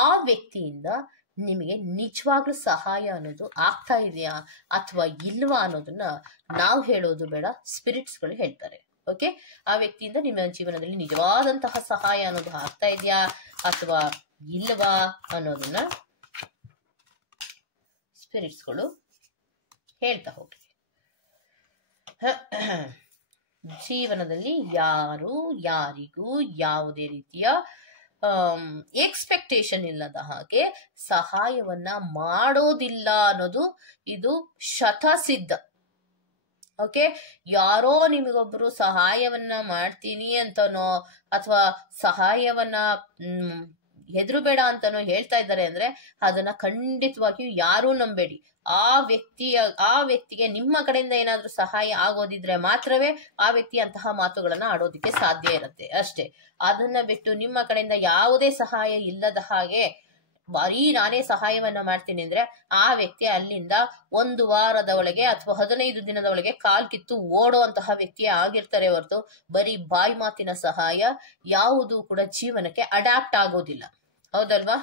ಆ ವ್ಯಕ್ತಿಯಿಂದ ನಿಮಗೆ ನಿಜವಾಗ್ಲೂ ಸಹಾಯ ಅನ್ನೋದು ಆಗ್ತಾ ಇದೆಯಾ ಅಥವಾ ಇಲ್ವಾ ಅನ್ನೋದನ್ನ ನಾವು ಹೇಳೋದು ಬೇಡ, ಸ್ಪಿರಿಟ್ಸ್ಗಳು ಹೇಳ್ತಾರೆ. ಓಕೆ, ಆ ವ್ಯಕ್ತಿಯಿಂದ ನಿಮ್ಮ ಜೀವನದಲ್ಲಿ ನಿಜವಾದಂತಹ ಸಹಾಯ ಅನ್ನೋದು ಆಗ್ತಾ ಇದೆಯಾ ಅಥವಾ ಇಲ್ವಾ ಅನ್ನೋದನ್ನ ಸ್ಪಿರಿಟ್ಸ್ಗಳು ಹೇಳ್ತಾ ಹೋಗ್ಲಿ. ಜೀವನದಲ್ಲಿ ಯಾರಿಗೂ ಯಾವುದೇ ರೀತಿಯ ಎಕ್ಸ್ಪೆಕ್ಟೇಷನ್ ಇಲ್ಲದ ಹಾಗೆ ಸಹಾಯವನ್ನ ಮಾಡೋದಿಲ್ಲ ಅನ್ನೋದು ಇದು ಶತಸಿದ್ಧ. ಓಕೆ, ಯಾರೋ ನಿಮಗೊಬ್ರು ಸಹಾಯವನ್ನ ಮಾಡ್ತೀನಿ ಅಂತನೋ ಅಥವಾ ಸಹಾಯವನ್ನ ಹೆದರುಬೇಡ ಅಂತಾನೋ ಹೇಳ್ತಾ ಇದ್ದಾರೆ ಅಂದ್ರೆ ಅದನ್ನ ಖಂಡಿತವಾಗಿಯೂ ಯಾರೂ ನಂಬೇಡಿ. ಆ ವ್ಯಕ್ತಿಗೆ ನಿಮ್ಮ ಕಡೆಯಿಂದ ಏನಾದ್ರೂ ಸಹಾಯ ಆಗೋದಿದ್ರೆ ಮಾತ್ರವೇ ಆ ವ್ಯಕ್ತಿ ಅಂತಹ ಮಾತುಗಳನ್ನ ಆಡೋದಿಕ್ಕೆ ಸಾಧ್ಯ ಇರುತ್ತೆ ಅಷ್ಟೇ. ಅದನ್ನ ಬಿಟ್ಟು ನಿಮ್ಮ ಕಡೆಯಿಂದ ಯಾವುದೇ ಸಹಾಯ ಇಲ್ಲದ ಹಾಗೆ ಬರೀ ನಾನೇ ಸಹಾಯವನ್ನ ಮಾಡ್ತೀನಿ ಅಂದ್ರೆ ಆ ವ್ಯಕ್ತಿ ಅಲ್ಲಿಂದ 1 ವಾರದ ಒಳಗೆ ಅಥವಾ 15 ದಿನದ ಒಳಗೆ ಕಾಲ್ ಕಿತ್ತು ಓಡುವಂತಹ ವ್ಯಕ್ತಿಯೇ ಆಗಿರ್ತಾರೆ ಹೊರತು ಬರೀ ಬಾಯಿ ಮಾತಿನ ಸಹಾಯ ಯಾವುದೂ ಕೂಡ ಜೀವನಕ್ಕೆ ಅಡ್ಯಾಪ್ಟ್ ಆಗೋದಿಲ್ಲ. ಹೌದಲ್ವಾ?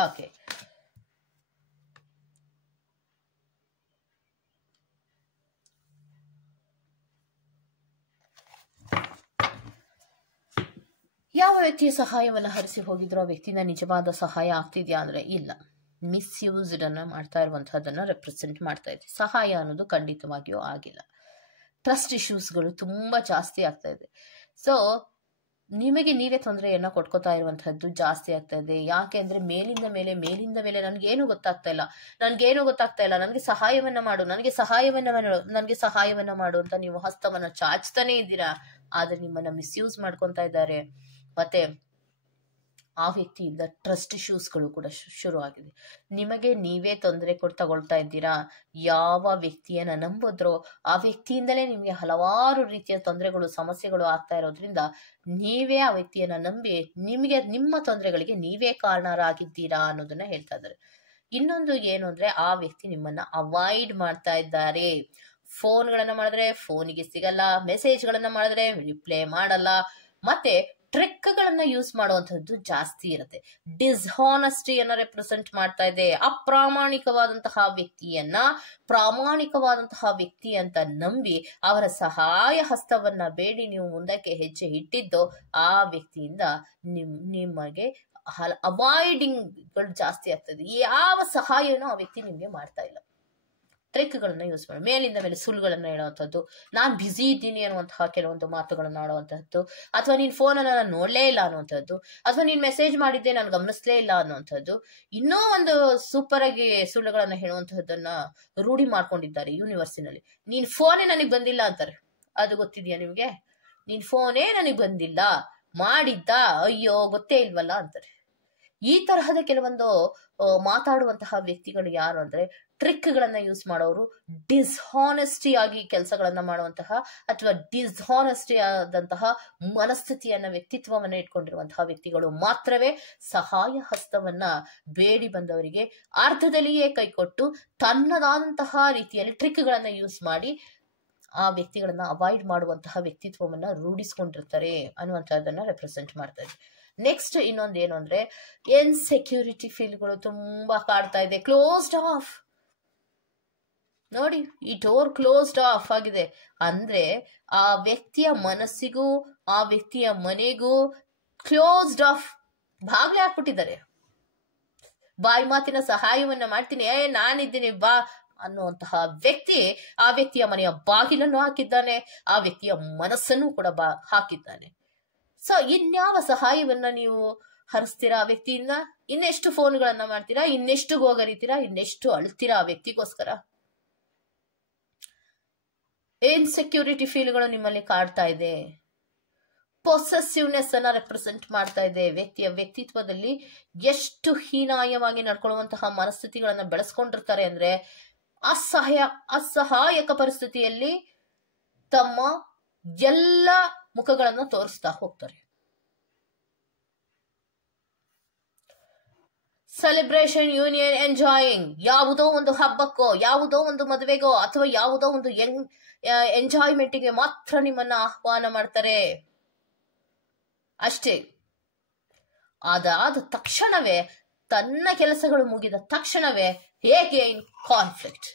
ಓಕೆ, ಯಾವ ವ್ಯಕ್ತಿಯ ಸಹಾಯವನ್ನ ಹರಿಸಿ ಹೋಗಿದ್ರೋ ಆ ವ್ಯಕ್ತಿಯಿಂದ ನಿಜವಾದ ಸಹಾಯ ಆಗ್ತಿದ್ಯಾ ಅಂದ್ರೆ ಇಲ್ಲ, ಮಿಸ್ಯೂಸ್ಡ್ ಅನ್ನ ಮಾಡ್ತಾ ಇರುವಂತಹದನ್ನ ರೆಪ್ರೆಸೆಂಟ್ ಮಾಡ್ತಾ ಇದೆ. ಸಹಾಯ ಅನ್ನೋದು ಖಂಡಿತವಾಗಿಯೂ ಆಗಿಲ್ಲ. ಟ್ರಸ್ಟ್ ಇಶ್ಯೂಸ್ಗಳು ತುಂಬಾ ಜಾಸ್ತಿ ಆಗ್ತಾ ಇದೆ. ಸೊ ನಿಮಗೆ ನೀವೇ ತೊಂದರೆಯನ್ನ ಕೊಟ್ಕೋತಾ ಇರುವಂತಹದ್ದು ಜಾಸ್ತಿ ಆಗ್ತಾ ಇದೆ. ಯಾಕೆ ಅಂದ್ರೆ ಮೇಲಿಂದ ಮೇಲೆ ನನ್ಗೇನು ಗೊತ್ತಾಗ್ತಾ ಇಲ್ಲ, ನನ್ಗೆ ಸಹಾಯವನ್ನ ಮಾಡು, ನನಗೆ ಸಹಾಯವನ್ನ ಮಾಡು ಅಂತ ನೀವು ಹಸ್ತವನ್ನ ಚಾಚ್ತಾನೆ ಇದ್ದೀರಾ. ಆದ್ರೆ ನಿಮ್ಮನ್ನ ಮಿಸ್ಯೂಸ್ ಮಾಡ್ಕೊಂತ ಇದ್ದಾರೆ. ಮತ್ತೆ ಆ ವ್ಯಕ್ತಿಯಿಂದ ಟ್ರಸ್ಟ್ ಇಶ್ಯೂಸ್ಗಳು ಕೂಡ ಶುರು ಆಗಿದೆ. ನಿಮಗೆ ನೀವೇ ತೊಂದರೆ ತಗೊಳ್ತಾ ಇದ್ದೀರಾ. ಯಾವ ವ್ಯಕ್ತಿಯನ್ನ ನಂಬಿದ್ರೋ ಆ ವ್ಯಕ್ತಿಯಿಂದಲೇ ನಿಮ್ಗೆ ಹಲವಾರು ರೀತಿಯ ತೊಂದರೆಗಳು, ಸಮಸ್ಯೆಗಳು ಆಗ್ತಾ ಇರೋದ್ರಿಂದ ನೀವೇ ಆ ವ್ಯಕ್ತಿಯನ್ನ ನಂಬಿ ನಿಮ್ಮ ತೊಂದರೆಗಳಿಗೆ ನೀವೇ ಕಾರಣರಾಗಿದ್ದೀರಾ ಅನ್ನೋದನ್ನ ಹೇಳ್ತಾ ಇದ್ದಾರೆ. ಇನ್ನೊಂದು ಏನು ಅಂದ್ರೆ ಆ ವ್ಯಕ್ತಿ ನಿಮ್ಮನ್ನ ಅವಾಯ್ಡ್ ಮಾಡ್ತಾ ಇದ್ದಾರೆ. ಫೋನ್ಗಳನ್ನ ಮಾಡಿದ್ರೆ ಫೋನಿಗೆ ಸಿಗಲ್ಲ, ಮೆಸೇಜ್ಗಳನ್ನ ಮಾಡಿದ್ರೆ ರಿಪ್ಲೈ ಮಾಡಲ್ಲ, ಮತ್ತೆ ಟ್ರಿಕ್ಗಳನ್ನ ಯೂಸ್ ಮಾಡುವಂತಹದ್ದು ಜಾಸ್ತಿ ಇರುತ್ತೆ. ಡಿಸ್ಹಾನೆಸ್ಟಿಯನ್ನ ರೆಪ್ರೆಸೆಂಟ್ ಮಾಡ್ತಾ ಇದೆ. ಅಪ್ರಾಮಾಣಿಕವಾದಂತಹ ವ್ಯಕ್ತಿಯನ್ನ ಪ್ರಾಮಾಣಿಕವಾದಂತಹ ವ್ಯಕ್ತಿ ಅಂತ ನಂಬಿ ಅವರ ಸಹಾಯ ಹಸ್ತವನ್ನ ಬೇಡಿ ನೀವು ಮುಂದಕ್ಕೆ ಹೆಜ್ಜೆ ಇಟ್ಟಿದ್ದು ಆ ವ್ಯಕ್ತಿಯಿಂದ ನಿಮಗೆ ಅವಾಯ್ಡಿಂಗ್ಗಳು ಜಾಸ್ತಿ ಆಗ್ತದೆ. ಯಾವ ಸಹಾಯನೂ ಆ ವ್ಯಕ್ತಿ ನಿಮ್ಗೆ ಮಾಡ್ತಾ ಇಲ್ಲ. ಟ್ರಿಕ್ಗಳನ್ನ ಯೂಸ್ ಮಾಡಿ ಮೇಲಿಂದ ಮೇಲೆ ಸುಳ್ಳುಗಳನ್ನ ಹೇಳುವಂಥದ್ದು, ನಾನ್ ಬ್ಯುಸಿ ಇದ್ದೀನಿ ಅನ್ನುವಂತಹ ಕೆಲವೊಂದು ಮಾತುಗಳನ್ನ ಆಡುವಂತಹದ್ದು, ಅಥವಾ ನೀನ್ ಫೋನ್ ಅನ್ನ ನಾನು ನೋಡ್ಲೇ ಇಲ್ಲ ಅನ್ನುವಂಥದ್ದು, ಅಥವಾ ನೀನ್ ಮೆಸೇಜ್ ಮಾಡಿದ್ದೆ ನಾನು ಗಮನಿಸ್ಲೇ ಇಲ್ಲ ಅನ್ನುವಂಥದ್ದು. ಇನ್ನೂ ಒಂದು ಸೂಪರ್ ಆಗಿ ಸುಳ್ಳುಗಳನ್ನ ಹೇಳುವಂತಹದ್ದನ್ನ ರೂಢಿ ಮಾಡ್ಕೊಂಡಿದ್ದಾರೆ ಯೂನಿವರ್ಸಿನಲ್ಲಿ. ನೀನ್ ಫೋನೇ ನನಗ್ ಬಂದಿಲ್ಲ ಅಂತಾರೆ. ಅದು ಗೊತ್ತಿದ್ಯಾ ನಿಮ್ಗೆ? ನೀನ್ ಫೋನೇ ನನಗ್ ಬಂದಿಲ್ಲ, ಮಾಡಿದ್ದ ಅಯ್ಯೋ ಗೊತ್ತೇ ಇಲ್ವಲ್ಲ ಅಂತಾರೆ. ಈ ತರಹದ ಕೆಲವೊಂದು ಮಾತಾಡುವಂತಹ ವ್ಯಕ್ತಿಗಳು ಯಾರು ಅಂದ್ರೆ ಟ್ರಿಕ್ಗಳನ್ನ ಯೂಸ್ ಮಾಡೋರು, ಡಿಸ್ಹಾನೆಸ್ಟಿ ಆಗಿ ಕೆಲಸಗಳನ್ನ ಮಾಡುವಂತಹ ಅಥವಾ ಡಿಸ್ಹಾನೆಸ್ಟಿ ಆದಂತಹ ಮನಸ್ಥಿತಿಯನ್ನ ವ್ಯಕ್ತಿತ್ವವನ್ನ ಇಟ್ಕೊಂಡಿರುವಂತಹ ವ್ಯಕ್ತಿಗಳು ಮಾತ್ರವೇ ಸಹಾಯ ಹಸ್ತವನ್ನ ಬೇಡಿ ಬಂದವರಿಗೆ ಅರ್ಧದಲ್ಲಿಯೇ ಕೈಕೊಟ್ಟು ತನ್ನದಾದಂತಹ ರೀತಿಯಲ್ಲಿ ಟ್ರಿಕ್ಗಳನ್ನ ಯೂಸ್ ಮಾಡಿ ಆ ವ್ಯಕ್ತಿಗಳನ್ನ ಅವಾಯ್ಡ್ ಮಾಡುವಂತಹ ವ್ಯಕ್ತಿತ್ವವನ್ನ ರೂಢಿಸ್ಕೊಂಡಿರ್ತಾರೆ ಅನ್ನುವಂಥದ್ದನ್ನ ರೆಪ್ರೆಸೆಂಟ್ ಮಾಡ್ತಾ ಇದೆ. ನೆಕ್ಸ್ಟ್ ಇನ್ನೊಂದು ಏನು ಅಂದ್ರೆ ಇನ್ಸೆಕ್ಯೂರಿಟಿ ಫೀಲ್ಗಳು ತುಂಬಾ ಕಾಡ್ತಾ ಇದೆ. ಕ್ಲೋಸ್ಡ್ ಆಫ್ ನೋಡಿ, ಈ ಡೋರ್ ಕ್ಲೋಸ್ಡ್ ಆಫ್ ಆಗಿದೆ ಅಂದ್ರೆ ಆ ವ್ಯಕ್ತಿಯ ಮನಸ್ಸಿಗೂ ಆ ವ್ಯಕ್ತಿಯ ಮನೆಗೂ ಕ್ಲೋಸ್ಡ್ ಆಫ್ ಬಾಗ್ಲೇ ಹಾಕ್ಬಿಟ್ಟಿದ್ದಾರೆ. ಬಾಯಿ ಮಾತಿನ ಸಹಾಯವನ್ನ ಮಾಡ್ತೀನಿ, ನಾನಿದ್ದೀನಿ ಬಾ ಅನ್ನುವಂತಹ ವ್ಯಕ್ತಿ ಆ ವ್ಯಕ್ತಿಯ ಮನೆಯ ಬಾಗಿಲನ್ನು ಹಾಕಿದ್ದಾನೆ, ಆ ವ್ಯಕ್ತಿಯ ಮನಸ್ಸನ್ನು ಕೂಡ ಹಾಕಿದ್ದಾನೆ. ಸೊ ಇನ್ಯಾವ ಸಹಾಯವನ್ನ ನೀವು ಹರಿಸ್ತೀರಾ ಆ ವ್ಯಕ್ತಿಯಿಂದ? ಇನ್ನೆಷ್ಟು ಫೋನ್ಗಳನ್ನ ಮಾಡ್ತೀರಾ, ಇನ್ನೆಷ್ಟು ಗೋಗರಿತೀರಾ, ಇನ್ನೆಷ್ಟು ಅಳ್ತೀರಾ ಆ ವ್ಯಕ್ತಿಗೋಸ್ಕರ? ಇನ್ಸೆಕ್ಯೂರಿಟಿ ಫೀಲ್ಗಳು ನಿಮ್ಮಲ್ಲಿ ಕಾಡ್ತಾ ಇದೆ. ಪೊಸೆಸಿವ್ನೆಸ್ ಅನ್ನ ರೆಪ್ರೆಸೆಂಟ್ ಮಾಡ್ತಾ ಇದೆ. ವ್ಯಕ್ತಿಯ ವ್ಯಕ್ತಿತ್ವದಲ್ಲಿ ಎಷ್ಟು ಹೀನಾಯವಾಗಿ ನಡ್ಕೊಳ್ಳುವಂತಹ ಮನಸ್ಥಿತಿಗಳನ್ನ ಬೆಳೆಸ್ಕೊಂಡಿರ್ತಾರೆ ಅಂದ್ರೆ ಅಸಹಾಯಕ ಪರಿಸ್ಥಿತಿಯಲ್ಲಿ ತಮ್ಮ ಎಲ್ಲ ಮುಖಗಳನ್ನ ತೋರಿಸ್ತಾ ಹೋಗ್ತಾರೆ. ಸೆಲೆಬ್ರೇಷನ್, ಯೂನಿಯನ್, ಎಂಜಾಯಿಂಗ್, ಯಾವುದೋ ಒಂದು ಹಬ್ಬಕ್ಕೋ ಯಾವುದೋ ಒಂದು ಮದುವೆಗೋ ಅಥವಾ ಯಾವುದೋ ಒಂದು ಎಂಜಾಯ್ಮೆಂಟ್ಗೆ ಮಾತ್ರ ನಿಮ್ಮನ್ನ ಆಹ್ವಾನ ಮಾಡ್ತಾರೆ ಅಷ್ಟೇ. ಅದಾದ ತಕ್ಷಣವೇ ತನ್ನ ಕೆಲಸಗಳು ಮುಗಿದ ತಕ್ಷಣವೇ ಹೇಗೆ ಕಾನ್ಫ್ಲಿಕ್ಟ್.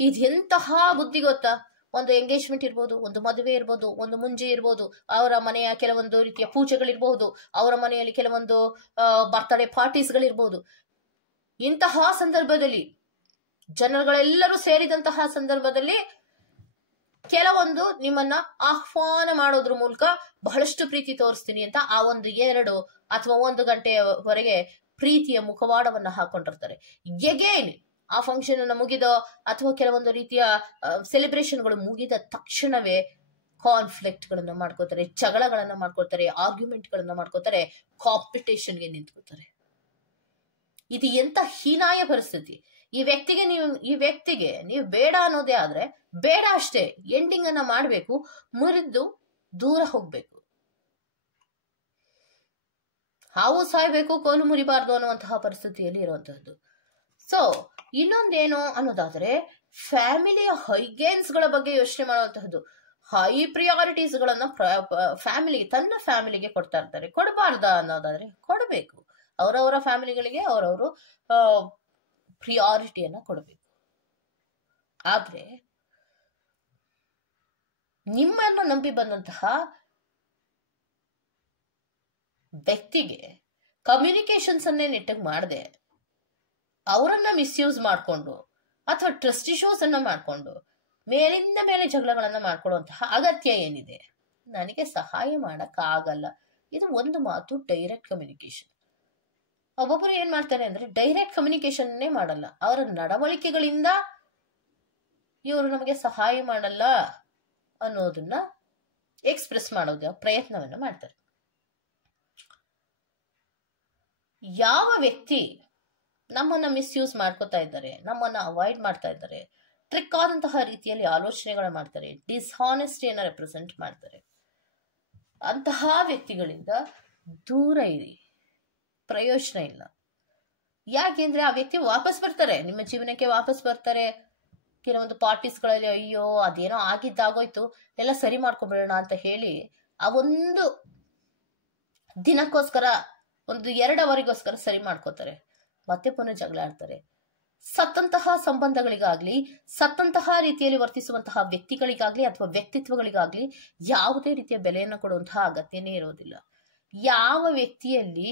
ಇದೆಂತಹ ಬುದ್ಧಿ ಗೊತ್ತಾ? ಒಂದು ಎಂಗೇಜ್ಮೆಂಟ್ ಇರ್ಬೋದು, ಒಂದು ಮದುವೆ ಇರ್ಬೋದು, ಒಂದು ಮುಂಜಿ ಇರ್ಬೋದು, ಅವರ ಮನೆಯ ಕೆಲವೊಂದು ರೀತಿಯ ಪೂಜೆಗಳಿರ್ಬಹುದು, ಅವರ ಮನೆಯಲ್ಲಿ ಕೆಲವೊಂದು ಬರ್ತ್ಡೇ ಪಾರ್ಟೀಸ್ಗಳಿರ್ಬಹುದು. ಇಂತಹ ಸಂದರ್ಭದಲ್ಲಿ ಜನರುಗಳೆಲ್ಲರೂ ಸೇರಿದಂತಹ ಸಂದರ್ಭದಲ್ಲಿ ಕೆಲವೊಂದು ನಿಮ್ಮನ್ನ ಆಹ್ವಾನ ಮಾಡೋದ್ರ ಮೂಲಕ ಬಹಳಷ್ಟು ಪ್ರೀತಿ ತೋರಿಸ್ತೀನಿ ಅಂತ ಆ ಒಂದು 2 ಅಥವಾ 1 ಗಂಟೆಯವರೆಗೆ ಪ್ರೀತಿಯ ಮುಖವಾಡವನ್ನ ಹಾಕೊಂಡಿರ್ತಾರೆ. ಎಗೇನ್ ಆ ಫಂಕ್ಷನ್ ಅನ್ನ ಮುಗಿದೋ ಅಥವಾ ಕೆಲವೊಂದು ರೀತಿಯ ಸೆಲೆಬ್ರೇಷನ್ಗಳು ಮುಗಿದ ತಕ್ಷಣವೇ ಕಾನ್ಫ್ಲಿಕ್ಟ್ ಗಳನ್ನ ಮಾಡ್ಕೋತಾರೆ, ಜಗಳಗಳನ್ನ ಮಾಡ್ಕೋತಾರೆ, ಆರ್ಗ್ಯುಮೆಂಟ್ ಗಳನ್ನ ಮಾಡ್ಕೋತಾರೆ, ಕಾಂಪಿಟೇಷನ್ಗೆ ನಿಂತ್ಕೋತಾರೆ. ಇದು ಎಂತ ಹೀನಾಯ ಪರಿಸ್ಥಿತಿ. ಈ ವ್ಯಕ್ತಿಗೆ ನೀವು ಬೇಡ ಅನ್ನೋದೇ ಆದ್ರೆ ಬೇಡ ಅಷ್ಟೇ, ಎಂಡಿಂಗ್ ಅನ್ನ ಮಾಡ್ಬೇಕು, ಮುರಿದು ದೂರ ಹೋಗ್ಬೇಕು. ಹಾವು ಸಾಯ್ಬೇಕು, ಕೋಲು ಮುರಿಬಾರ್ದು ಅನ್ನುವಂತಹ ಪರಿಸ್ಥಿತಿಯಲ್ಲಿ ಇರುವಂತಹದ್ದು. ಸೊ ಇನ್ನೊಂದೇನು ಅನ್ನೋದಾದ್ರೆ ಫ್ಯಾಮಿಲಿಯ ಹೈಗೇನ್ಸ್ ಗಳ ಬಗ್ಗೆ ಯೋಚನೆ ಮಾಡುವಂತಹದ್ದು. ಹೈ ಪ್ರಿಯಾರಿಟೀಸ್ ಗಳನ್ನ ತನ್ನ ಫ್ಯಾಮಿಲಿಗೆ ಕೊಡ್ತಾ ಇರ್ತಾರೆ. ಕೊಡಬಾರ್ದ ಅನ್ನೋದಾದ್ರೆ ಕೊಡಬೇಕು. ಅವರವರ ಫ್ಯಾಮಿಲಿಗಳಿಗೆ ಅವರವರು ಪ್ರಿಯಾರಿಟಿಯನ್ನ ಕೊಡಬೇಕು. ಆದ್ರೆ ನಿಮ್ಮನ್ನ ನಂಬಿ ಬಂದಂತಹ ವ್ಯಕ್ತಿಗೆ ಕಮ್ಯುನಿಕೇಶನ್ಸ್ ಅನ್ನೇ ನೆಟ್ಟಗೆ ಮಾಡದೆ ಅವರನ್ನ ಮಿಸ್ಯೂಸ್ ಮಾಡ್ಕೊಂಡು ಅಥವಾ ಟ್ರಸ್ಟ್ ಇಶ್ಯೂಸ್ ಅನ್ನ ಮಾಡ್ಕೊಂಡು ಮೇಲಿಂದ ಮೇಲೆ ಜಗಳಗಳನ್ನ ಮಾಡ್ಕೊಳ್ಳುವಂತಹ ಅಗತ್ಯ ಏನಿದೆ? ನನಗೆ ಸಹಾಯ ಮಾಡಕ್ಕಾಗಲ್ಲ. ಇದು ಒಂದು ಮಾತು ಡೈರೆಕ್ಟ್ ಕಮ್ಯುನಿಕೇಶನ್. ಒಬ್ಬೊಬ್ಬರು ಏನ್ ಮಾಡ್ತಾರೆ ಅಂದ್ರೆ ಡೈರೆಕ್ಟ್ ಕಮ್ಯುನಿಕೇಶನ್ನೇ ಮಾಡಲ್ಲ, ಅವರ ನಡವಳಿಕೆಗಳಿಂದ ಇವರು ನಮಗೆ ಸಹಾಯ ಮಾಡಲ್ಲ ಅನ್ನೋದನ್ನ ಎಕ್ಸ್ಪ್ರೆಸ್ ಮಾಡೋದ ಪ್ರಯತ್ನವನ್ನ ಮಾಡ್ತಾರೆ. ಯಾವ ವ್ಯಕ್ತಿ ನಮ್ಮನ್ನ ಮಿಸ್ಯೂಸ್ ಮಾಡ್ಕೋತಾ ಇದ್ದಾರೆ, ನಮ್ಮನ್ನ ಅವಾಯ್ಡ್ ಮಾಡ್ತಾ ಇದ್ದಾರೆ, ಟ್ರಿಕ್ ಆದಂತಹ ರೀತಿಯಲ್ಲಿ ಆಲೋಚನೆಗಳ ಮಾಡ್ತಾರೆ, ಡಿಸ್ಹಾನೆಸ್ಟಿಯನ್ನ ರೆಪ್ರೆಸೆಂಟ್ ಮಾಡ್ತಾರೆ, ಅಂತಹ ವ್ಯಕ್ತಿಗಳಿಂದ ದೂರ ಇರಿ. ಪ್ರಯೋಜನ ಇಲ್ಲ. ಯಾಕೆಂದ್ರೆ ಆ ವ್ಯಕ್ತಿ ವಾಪಸ್ ಬರ್ತಾರೆ, ನಿಮ್ಮ ಜೀವನಕ್ಕೆ ವಾಪಸ್ ಬರ್ತಾರೆ. ಕೆಲವೊಂದು ಪಾರ್ಟೀಸ್ಗಳಲ್ಲಿ ಅಯ್ಯೋ ಅದೇನೋ ಆಗಿದ್ದಾಗೋಯ್ತು, ಎಲ್ಲ ಸರಿ ಮಾಡ್ಕೊಂಡ್ಬಿಡೋಣ ಅಂತ ಹೇಳಿ ಆ ಒಂದು ದಿನಕ್ಕೋಸ್ಕರ, ಒಂದು 2 ಅವರಿಗೋಸ್ಕರ ಸರಿ ಮಾಡ್ಕೋತಾರೆ, ಮತ್ತೆ ಪುನಃ ಜಗಳ ಆಡ್ತಾರೆ. ಸತ್ತಂತಹ ಸಂಬಂಧಗಳಿಗಾಗ್ಲಿ, ಸತ್ತಂತಹ ರೀತಿಯಲ್ಲಿ ವರ್ತಿಸುವಂತಹ ವ್ಯಕ್ತಿಗಳಿಗಾಗ್ಲಿ ಅಥವಾ ವ್ಯಕ್ತಿತ್ವಗಳಿಗಾಗ್ಲಿ ಯಾವುದೇ ರೀತಿಯ ಬೆಲೆಯನ್ನು ಕೊಡುವಂತಹ ಅಗತ್ಯನೇ ಇರೋದಿಲ್ಲ. ಯಾವ ವ್ಯಕ್ತಿಯಲ್ಲಿ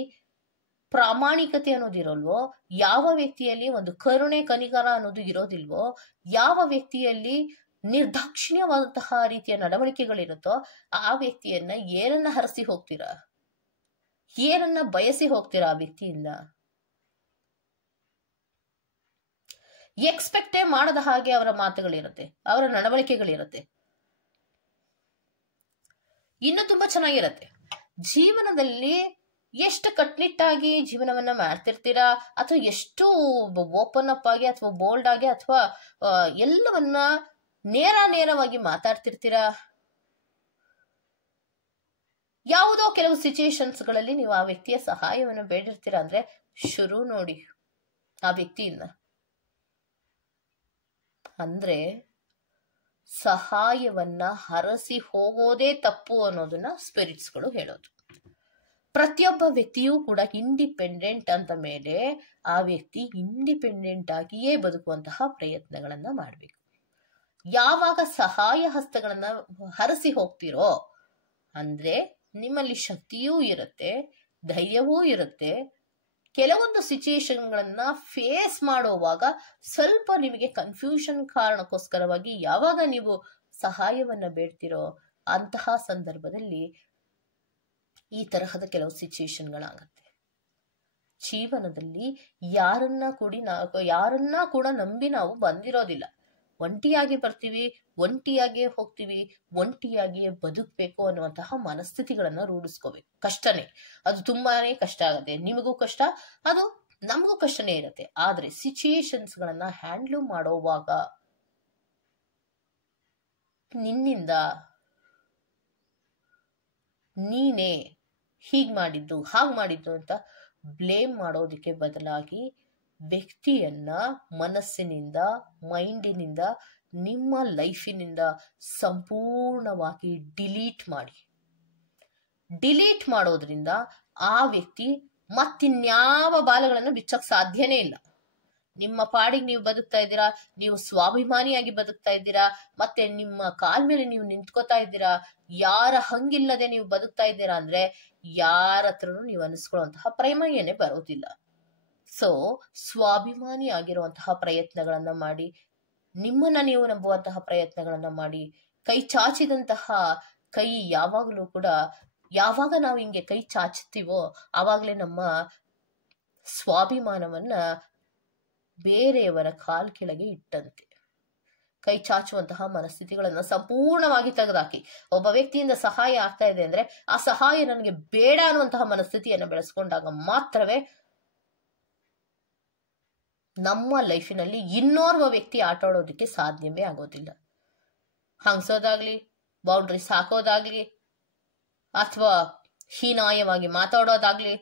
ಪ್ರಾಮಾಣಿಕತೆ ಅನ್ನೋದಿರೋಲ್ವೋ, ಯಾವ ವ್ಯಕ್ತಿಯಲ್ಲಿ ಒಂದು ಕರುಣೆ ಕನಿಕರ ಅನ್ನೋದು ಇರೋದಿಲ್ವೋ, ಯಾವ ವ್ಯಕ್ತಿಯಲ್ಲಿ ನಿರ್ದಾಕ್ಷಿಣ್ಯವಾದಂತಹ ರೀತಿಯ ನಡವಳಿಕೆಗಳಿರುತ್ತೋ ಆ ವ್ಯಕ್ತಿಯನ್ನ ಏನನ್ನ ಹರಸಿ ಹೋಗ್ತೀರಾ, ಏನನ್ನ ಬಯಸಿ ಹೋಗ್ತೀರಾ ಆ ವ್ಯಕ್ತಿಯಿಂದ? ಎಕ್ಸ್ಪೆಕ್ಟೇ ಮಾಡದ ಹಾಗೆ ಅವರ ಮಾತುಗಳಿರುತ್ತೆ, ಅವರ ನಡವಳಿಕೆಗಳಿರುತ್ತೆ. ಇನ್ನು ತುಂಬಾ ಚೆನ್ನಾಗಿರತ್ತೆ. ಜೀವನದಲ್ಲಿ ಎಷ್ಟು ಕಟ್ನಿಟ್ಟಾಗಿ ಜೀವನವನ್ನ ಮಾಡ್ತಿರ್ತೀರಾ, ಅಥವಾ ಎಷ್ಟು ಓಪನ್ ಅಪ್ ಆಗಿ ಅಥವಾ ಬೋಲ್ಡ್ ಆಗಿ ಅಥವಾ ಎಲ್ಲವನ್ನ ನೇರವಾಗಿ ಮಾತಾಡ್ತಿರ್ತೀರಾ. ಯಾವುದೋ ಕೆಲವು ಸಿಚುಯೇಷನ್ಸ್ ಗಳಲ್ಲಿ ನೀವು ಆ ವ್ಯಕ್ತಿಯ ಸಹಾಯವನ್ನು ಬೇಡಿರ್ತೀರಾ ಅಂದ್ರೆ ಶುರು ನೋಡಿ ಆ ವ್ಯಕ್ತಿಯಿಂದ. ಅಂದ್ರೆ ಸಹಾಯವನ್ನ ಹರಸಿ ಹೋಗೋದೇ ತಪ್ಪು ಅನ್ನೋದನ್ನ ಸ್ಪಿರಿಟ್ಸ್ಗಳು ಹೇಳೋದು. ಪ್ರತಿಯೊಬ್ಬ ವ್ಯಕ್ತಿಯೂ ಕೂಡ ಇಂಡಿಪೆಂಡೆಂಟ್ ಅಂತ ಮೇಲೆ ಆ ವ್ಯಕ್ತಿ ಇಂಡಿಪೆಂಡೆಂಟ್ ಆಗಿಯೇ ಬದುಕುವಂತಹ ಪ್ರಯತ್ನಗಳನ್ನ ಮಾಡಬೇಕು. ಯಾವಾಗ ಸಹಾಯ ಹಸ್ತಗಳನ್ನ ಹರಸಿ ಹೋಗ್ತಿರೋ ಅಂದ್ರೆ ನಿಮ್ಮಲ್ಲಿ ಶಕ್ತಿಯೂ ಇರುತ್ತೆ, ಧೈರ್ಯವೂ ಇರುತ್ತೆ. ಕೆಲವೊಂದು ಸಿಚುಯೇಷನ್ಗಳನ್ನ ಫೇಸ್ ಮಾಡುವಾಗ ಸ್ವಲ್ಪ ನಿಮಗೆ ಕನ್ಫ್ಯೂಷನ್ ಕಾರಣಕ್ಕೋಸ್ಕರವಾಗಿ ಯಾವಾಗ ನೀವು ಸಹಾಯವನ್ನ ಬೇಡ್ತಿರೋ ಅಂತಹ ಸಂದರ್ಭದಲ್ಲಿ ಈ ತರಹದ ಕೆಲವು ಸಿಚುಯೇಷನ್ಗಳಾಗತ್ತೆ. ಜೀವನದಲ್ಲಿ ಯಾರನ್ನ ಕೂಡ ನಂಬಿ ನಾವು ಬಂದಿರೋದಿಲ್ಲ. ಒಂಟಿಯಾಗಿ ಬರ್ತೀವಿ, ಒಂಟಿಯಾಗಿಯೇ ಹೋಗ್ತೀವಿ, ಒಂಟಿಯಾಗಿಯೇ ಬದುಕಬೇಕು ಅನ್ನುವಂತಹ ಮನಸ್ಥಿತಿಗಳನ್ನ ರೂಢಿಸ್ಕೋಬೇಕು. ಕಷ್ಟನೇ, ಅದು ತುಂಬಾನೇ ಕಷ್ಟ ಆಗುತ್ತೆ. ನಿಮಗೂ ಕಷ್ಟ, ಅದು ನಮಗೂ ಕಷ್ಟನೇ ಇರುತ್ತೆ. ಆದ್ರೆ ಸಿಚುಯೇಷನ್ಸ್ ಗಳನ್ನ ಹ್ಯಾಂಡ್ಲ್ ಮಾಡೋವಾಗ ನಿನ್ನಿಂದ ನೀನೇ ಹೀಗ್ ಮಾಡಿದ್ದು ಹಾಗ್ ಮಾಡಿದ್ದು ಅಂತ ಬ್ಲೇಮ್ ಮಾಡೋದಕ್ಕೆ ಬದಲಾಗಿ ವ್ಯಕ್ತಿಯನ್ನ ಮನಸ್ಸಿನಿಂದ, ಮೈಂಡಿನಿಂದ, ನಿಮ್ಮ ಲೈಫಿನಿಂದ ಸಂಪೂರ್ಣವಾಗಿ ಡಿಲೀಟ್ ಮಾಡಿ. ಡಿಲೀಟ್ ಮಾಡೋದ್ರಿಂದ ಆ ವ್ಯಕ್ತಿ ಮತ್ತಿನ್ಯಾವ ಬಾಲಗಳನ್ನು ಬಿಚ್ಚಕ್ ಸಾಧ್ಯನೇ ಇಲ್ಲ. ನಿಮ್ಮ ಪಾಡಿಗೆ ನೀವು ಬದುಕ್ತಾ ಇದ್ದೀರಾ, ನೀವು ಸ್ವಾಭಿಮಾನಿಯಾಗಿ ಬದುಕ್ತಾ ಇದ್ದೀರಾ, ಮತ್ತೆ ನಿಮ್ಮ ಕಾಲ್ ಮೇಲೆ ನೀವು ನಿಂತ್ಕೋತಾ ಇದ್ದೀರಾ. ಯಾರ ಹಂಗಿಲ್ಲದೆ ನೀವು ಬದುಕ್ತಾ ಇದ್ದೀರಾ ಅಂದ್ರೆ ಯಾರ ಹತ್ರನೂ ನೀವು ಅನಿಸ್ಕೊಳ್ಳುವಂತಹ ಪ್ರಮೇಯನೇ ಬರೋದಿಲ್ಲ. ಸೊ ಸ್ವಾಭಿಮಾನಿ ಆಗಿರುವಂತಹ ಪ್ರಯತ್ನಗಳನ್ನ ಮಾಡಿ, ನಿಮ್ಮನ್ನ ನೀವು ನಂಬುವಂತಹ ಪ್ರಯತ್ನಗಳನ್ನ ಮಾಡಿ. ಕೈ ಚಾಚಿದಂತಹ ಕೈ ಯಾವಾಗಲೂ ಕೂಡ, ಯಾವಾಗ ನಾವು ಹಿಂಗೆ ಕೈ ಚಾಚುತ್ತೀವೋ ಆವಾಗಲೇ ನಮ್ಮ ಸ್ವಾಭಿಮಾನವನ್ನ ಬೇರೆಯವರ ಕಾಲ್ ಕೆಳಗೆ ಇಟ್ಟಂತೆ. ಕೈ ಚಾಚುವಂತಹ ಮನಸ್ಥಿತಿಗಳನ್ನ ಸಂಪೂರ್ಣವಾಗಿ ತೆಗೆದಾಕಿ. ಒಬ್ಬ ವ್ಯಕ್ತಿಯಿಂದ ಸಹಾಯ ಆಗ್ತಾ ಇದೆ ಅಂದ್ರೆ ಆ ಸಹಾಯ ನನಗೆ ಬೇಡ ಅನ್ನುವಂತಹ ಮನಸ್ಥಿತಿಯನ್ನು ಬೆಳೆಸ್ಕೊಂಡಾಗ ಮಾತ್ರವೇ ನಮ್ಮ ಲೈಫಿನಲ್ಲಿ ಇನ್ನೋರ್ವ ವ್ಯಕ್ತಿ ಆಟ ಆಡೋದಕ್ಕೆ ಸಾಧ್ಯವೇ ಆಗೋದಿಲ್ಲ. ಹಂಗ್ಸೋದಾಗ್ಲಿ, ಬೌಂಡ್ರೀಸ್ ಹಾಕೋದಾಗ್ಲಿ, ಅಥವಾ ಹೀನಾಯವಾಗಿ ಮಾತಾಡೋದಾಗ್ಲಿ,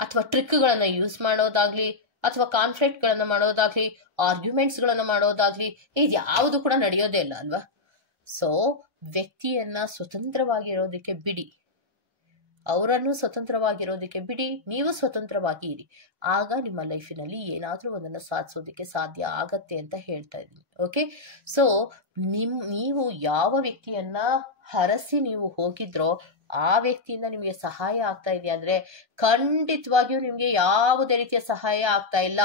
ಅಥವಾ ಟ್ರಿಕ್ಗಳನ್ನ ಯೂಸ್ ಮಾಡೋದಾಗ್ಲಿ, ಅಥವಾ ಕಾನ್ಫ್ಲಿಕ್ಟ್ ಗಳನ್ನ ಮಾಡೋದಾಗ್ಲಿ, ಆರ್ಗ್ಯುಮೆಂಟ್ಸ್ ಗಳನ್ನ ಮಾಡೋದಾಗ್ಲಿ, ಇದು ಯಾವುದು ಕೂಡ ನಡೆಯೋದೇ ಇಲ್ಲ ಅಲ್ವಾ. ಸೊ ವ್ಯಕ್ತಿಯನ್ನ ಸ್ವತಂತ್ರವಾಗಿರೋದಕ್ಕೆ ಬಿಡಿ, ಅವರನ್ನು ಸ್ವತಂತ್ರವಾಗಿರೋದಕ್ಕೆ ಬಿಡಿ, ನೀವು ಸ್ವತಂತ್ರವಾಗಿ ಇರಿ. ಆಗ ನಿಮ್ಮ ಲೈಫಿನಲ್ಲಿ ಏನಾದ್ರೂ ಒಂದನ್ನ ಸಾಧಿಸೋದಕ್ಕೆ ಸಾಧ್ಯ ಆಗತ್ತೆ ಅಂತ ಹೇಳ್ತಾ ಇದ್ದೀನಿ. ಓಕೆ, ಸೊ ನೀವು ಯಾವ ವ್ಯಕ್ತಿಯನ್ನ ಹರಸಿ ನೀವು ಹೋಗಿದ್ರೋ ಆ ವ್ಯಕ್ತಿಯಿಂದ ನಿಮ್ಗೆ ಸಹಾಯ ಆಗ್ತಾ ಇದೆಯಾ ಅಂದ್ರೆ ಖಂಡಿತವಾಗಿಯೂ ನಿಮ್ಗೆ ಯಾವುದೇ ರೀತಿಯ ಸಹಾಯ ಆಗ್ತಾ ಇಲ್ಲ.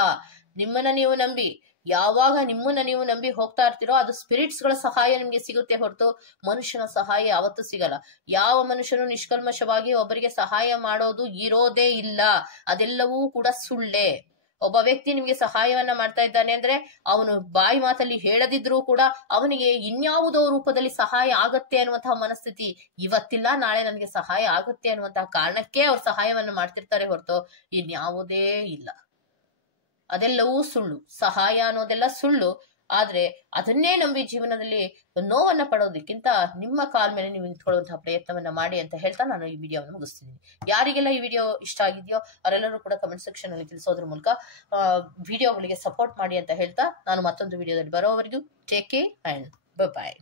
ನಿಮ್ಮನ್ನ ನೀವು ನಂಬಿ, ಯಾವಾಗ ನಿಮ್ಮನ್ನ ನೀವು ನಂಬಿ ಹೋಗ್ತಾ ಇರ್ತೀರೋ ಅದು ಸ್ಪಿರಿಟ್ಸ್ ಗಳ ಸಹಾಯ ನಿಮ್ಗೆ ಸಿಗುತ್ತೆ ಹೊರತು ಮನುಷ್ಯನ ಸಹಾಯ ಯಾವತ್ತೂ ಸಿಗಲ್ಲ. ಯಾವ ಮನುಷ್ಯನು ನಿಷ್ಕಲ್ಮಶವಾಗಿ ಒಬ್ಬರಿಗೆ ಸಹಾಯ ಮಾಡೋದು ಇರೋದೇ ಇಲ್ಲ. ಅದೆಲ್ಲವೂ ಕೂಡ ಸುಳ್ಳೆ. ಒಬ್ಬ ವ್ಯಕ್ತಿ ನಿಮ್ಗೆ ಸಹಾಯವನ್ನ ಮಾಡ್ತಾ ಇದ್ದಾನೆ ಅಂದ್ರೆ ಅವನು ಬಾಯಿ ಮಾತಲ್ಲಿ ಹೇಳದಿದ್ರೂ ಕೂಡ ಅವನಿಗೆ ಇನ್ಯಾವುದೋ ರೂಪದಲ್ಲಿ ಸಹಾಯ ಆಗತ್ತೆ ಅನ್ನುವಂತಹ ಮನಸ್ಥಿತಿ ಇವತ್ತಿಲ್ಲ, ನಾಳೆ ನನಗೆ ಸಹಾಯ ಆಗುತ್ತೆ ಅನ್ನುವಂತಹ ಕಾರಣಕ್ಕೆ ಅವ್ರು ಸಹಾಯವನ್ನ ಮಾಡ್ತಿರ್ತಾರೆ ಹೊರತು ಇನ್ಯಾವುದೇ ಇಲ್ಲ. ಅದೆಲ್ಲವೂ ಸುಳ್ಳು. ಸಹಾಯ ಅನ್ನೋದೆಲ್ಲ ಸುಳ್ಳು. ಆದ್ರೆ ಅದನ್ನೇ ನಂಬಿ ಜೀವನದಲ್ಲಿ ನೋವನ್ನ ಪಡೋದಕ್ಕಿಂತ ನಿಮ್ಮ ಕಾಲ್ ಮೇಲೆ ನೀವು ನಿಂತ್ಕೊಳ್ಳುವಂತಹ ಪ್ರಯತ್ನವನ್ನ ಮಾಡಿ ಅಂತ ಹೇಳ್ತಾ ನಾನು ಈ ವಿಡಿಯೋವನ್ನು ಮುಗಿಸ್ತೀನಿ. ಯಾರಿಗೆಲ್ಲ ಈ ವಿಡಿಯೋ ಇಷ್ಟ ಆಗಿದೆಯೋ ಅವರೆಲ್ಲರೂ ಕೂಡ ಕಮೆಂಟ್ ಸೆಕ್ಷನ್ ಅಲ್ಲಿ ತಿಳಿಸೋದ್ರ ಮೂಲಕ ವಿಡಿಯೋಗಳಿಗೆ ಸಪೋರ್ಟ್ ಮಾಡಿ ಅಂತ ಹೇಳ್ತಾ ನಾನು ಮತ್ತೊಂದು ವಿಡಿಯೋದಲ್ಲಿ ಬರೋವರೆಗೂ ಟೇಕ್ ಕೇರ್ ಅಂಡ್ ಬೈ.